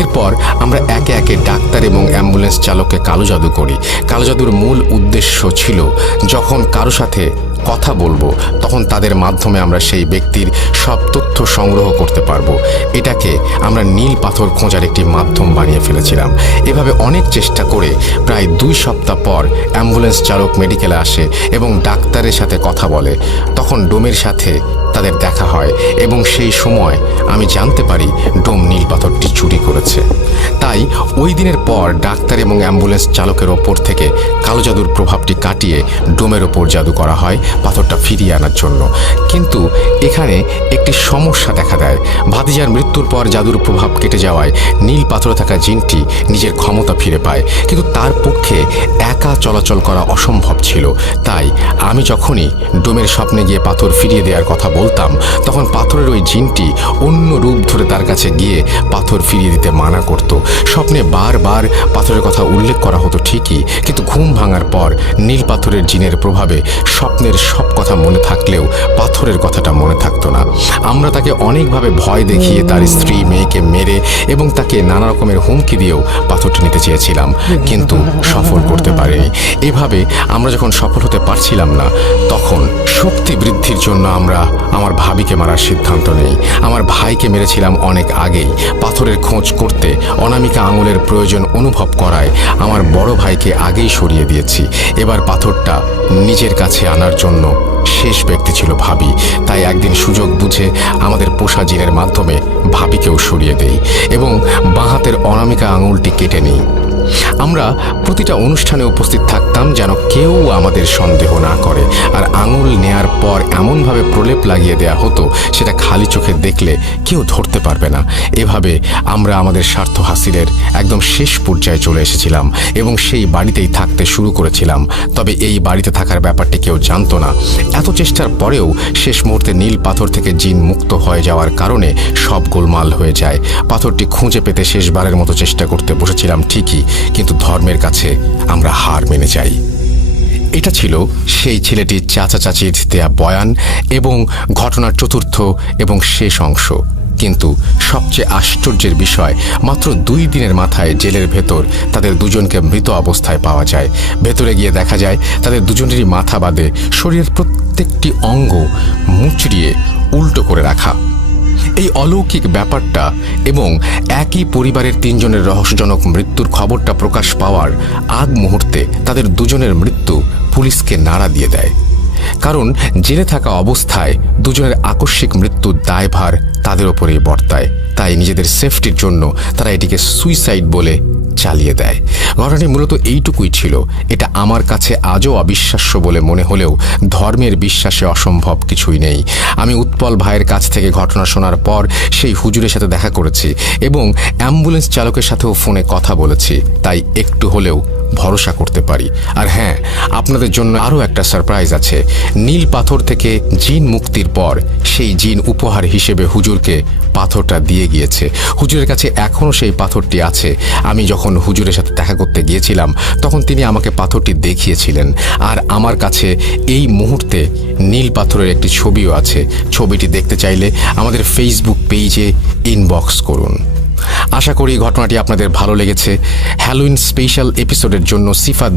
এরপর আমরা একে একে ডাক্তার এবং অ্যাম্বুলেন্স চালককে কালো জাদু করি। কালো জাদুর মূল উদ্দেশ্য ছিল যখন কারো সাথে কথা বলবো তখন তাদের মাধ্যমে আমরা সেই ব্যক্তির সব তথ্য সংগ্রহ করতে পারবো। এটাকে আমরা নীল পাথর খোঁজার একটি মাধ্যম বানিয়ে ফেলেছিলাম। এভাবে অনেক চেষ্টা করে প্রায় 2 সপ্তাহ পর অ্যাম্বুলেন্স চালক মেডিকেলে আসে এবং ডাক্তারের সাথে কথা বলে। তখন ডোমের সাথে তাদের দেখা হয় এবং সেই সময় আমি জানতে পারি ডোম নীল পাথরটি চুরি করেছে। তাই ওই দিনের পর ডাক্তার এবং অ্যাম্বুলেন্স চালকের ওপর থেকে কালো জাদুর প্রভাবটি কাটিয়ে ডোমের ওপর জাদু করা হয় পাথরটা ফিরিয়ে আনার জন্য। কিন্তু এখানে একটি সমস্যা দেখা দেয়। ভাতিজার মৃত্যুর পর জাদুর প্রভাব কেটে যাওয়ায় নীল পাথরে থাকা জিনটি নিজের ক্ষমতা ফিরে পায়, কিন্তু তার পক্ষে একা চলাচল করা অসম্ভব ছিল। তাই আমি যখনই ডোমের স্বপ্নে গিয়ে পাথর ফিরিয়ে দেওয়ার কথা বলতাম, তখন পাথরের ওই জিনটি অন্য রূপ ধরে তার কাছে গিয়ে পাথর ফিরিয়ে দিতে মানা করত। স্বপ্নে বারবার পাথরের কথা উল্লেখ করা হতো ঠিকই, কিন্তু ঘুম ভাঙার পর নীল পাথরের জিনের প্রভাবে স্বপ্নের সব কথা মনে থাকলেও পাথরের কথাটা মনে থাকতো না। আমরা তাকে অনেকভাবে ভয় দেখিয়ে তার স্ত্রী মেয়েকে মেরে এবং তাকে নানা রকমের হুমকি দিয়েও পাথরটি নিতে চেয়েছিলাম, কিন্তু সফল করতে পারিনি। এভাবে আমরা যখন সফল হতে পারছিলাম না, তখন শক্তি বৃদ্ধির জন্য আমরা আমার ভাবিকে মারার সিদ্ধান্ত নেই। আমার ভাইকে মেরেছিলাম অনেক আগেই। পাথরের খোঁজ করতে অনামিকা আঙুলের প্রয়োজন অনুভব করায় আমার বড় ভাইকে আগেই সরিয়ে দিয়েছি। এবার পাথরটা নিজের কাছে আনার জন্য শেষ ব্যক্তি ছিল ভাবি। তাই একদিন সুযোগ বুঝে আমাদের পোষা জিনের মাধ্যমে ভাবিকেও সরিয়ে দেই এবং বাঁ হাতের অনামিকা আঙুলটি কেটে নিই। আমরা প্রতিটা অনুষ্ঠানে উপস্থিত থাকতাম যেন কেউ আমাদের সন্দেহ না করে, আর আঙুল নেয়ার পর এমনভাবে প্রলেপ লাগিয়ে দেয়া হতো সেটা খালি চোখে দেখলে কেউ ধরতে পারবে না। এভাবে আমরা আমাদের স্বার্থ হাসিলের একদম শেষ পর্যায়ে চলে এসেছিলাম এবং সেই বাড়িতেই থাকতে শুরু করেছিলাম। তবে এই বাড়িতে থাকার ব্যাপারটি কেউ জানতো না। এত চেষ্টার পরেও শেষ মুহূর্তে নীল পাথর থেকে জিন মুক্ত হয়ে যাওয়ার কারণে সব গোলমাল হয়ে যায়। পাথরটি খুঁজে পেতে শেষবারের মতো চেষ্টা করতে বসেছিলাম ঠিকই, কিন্তু ধর্মের কাছে আমরা হার মেনে যাই। এটা ছিল সেই ছেলেটির চাচা চাচির দেয়া বয়ান এবং ঘটনার চতুর্থ এবং শেষ অংশ। কিন্তু সবচেয়ে আশ্চর্যের বিষয়, মাত্র 2 দিনের মাথায় জেলের ভেতর তাদের দুজনকে মৃত অবস্থায় পাওয়া যায়। ভেতরে গিয়ে দেখা যায় তাদের দুজনেরই মাথা বাদে শরীরের প্রত্যেকটি অঙ্গ মুচড়িয়ে উল্টো করে রাখা। এই অলৌকিক ব্যাপারটা এবং একই পরিবারের 3 জনের রহস্যজনক মৃত্যুর খবরটা প্রকাশ পাওয়ার আগ মুহূর্তে তাদের দুজনের মৃত্যু পুলিশকে নাড়া দিয়ে দেয়। কারণ জেলে থাকা অবস্থায় দুজনের আকস্মিক মৃত্যুর দায়ভার তাদের ওপরেই বর্তায়। তাই নিজেদের সেফটির জন্য তারা এটিকে সুইসাইড বলে চালিয়ে দেয়। ঘটনাটি মূলত এইটুকুই ছিল। এটা আমার কাছে আজও অবিশ্বাস্য বলে মনে হলেও ধর্মের বিশ্বাসে অসম্ভব কিছুই নেই। আমি উৎপল ভাইয়ের কাছ থেকে ঘটনা শোনার পর সেই হুজুরের সাথে দেখা করেছি এবং অ্যাম্বুলেন্স চালকের সাথেও ফোনে কথা বলেছি, তাই একটু হলেও ভরসা করতে পারি। আর হ্যাঁ, আপনাদের জন্য আরও একটা সারপ্রাইজ আছে। নীল পাথর থেকে জিন মুক্তির পর সেই জিন উপহার হিসেবে হুজুরকে পাথরটা দিয়ে গিয়েছে। হুজুরের কাছে এখনও সেই পাথরটি আছে। আমি যখন হুজুরের সাথে দেখা করতে গিয়েছিলাম তখন তিনি আমাকে পাথরটি দেখিয়েছিলেন, আর আমার কাছে এই মুহূর্তে নীল পাথরের একটি ছবিও আছে। ছবিটি দেখতে চাইলে আমাদের ফেসবুক পেজে ইনবক্স করুন। আশা করি ঘটনাটি আপনাদের ভালো লেগেছে। হ্যালোইন স্পেশাল এপিসোডের জন্য সিফাত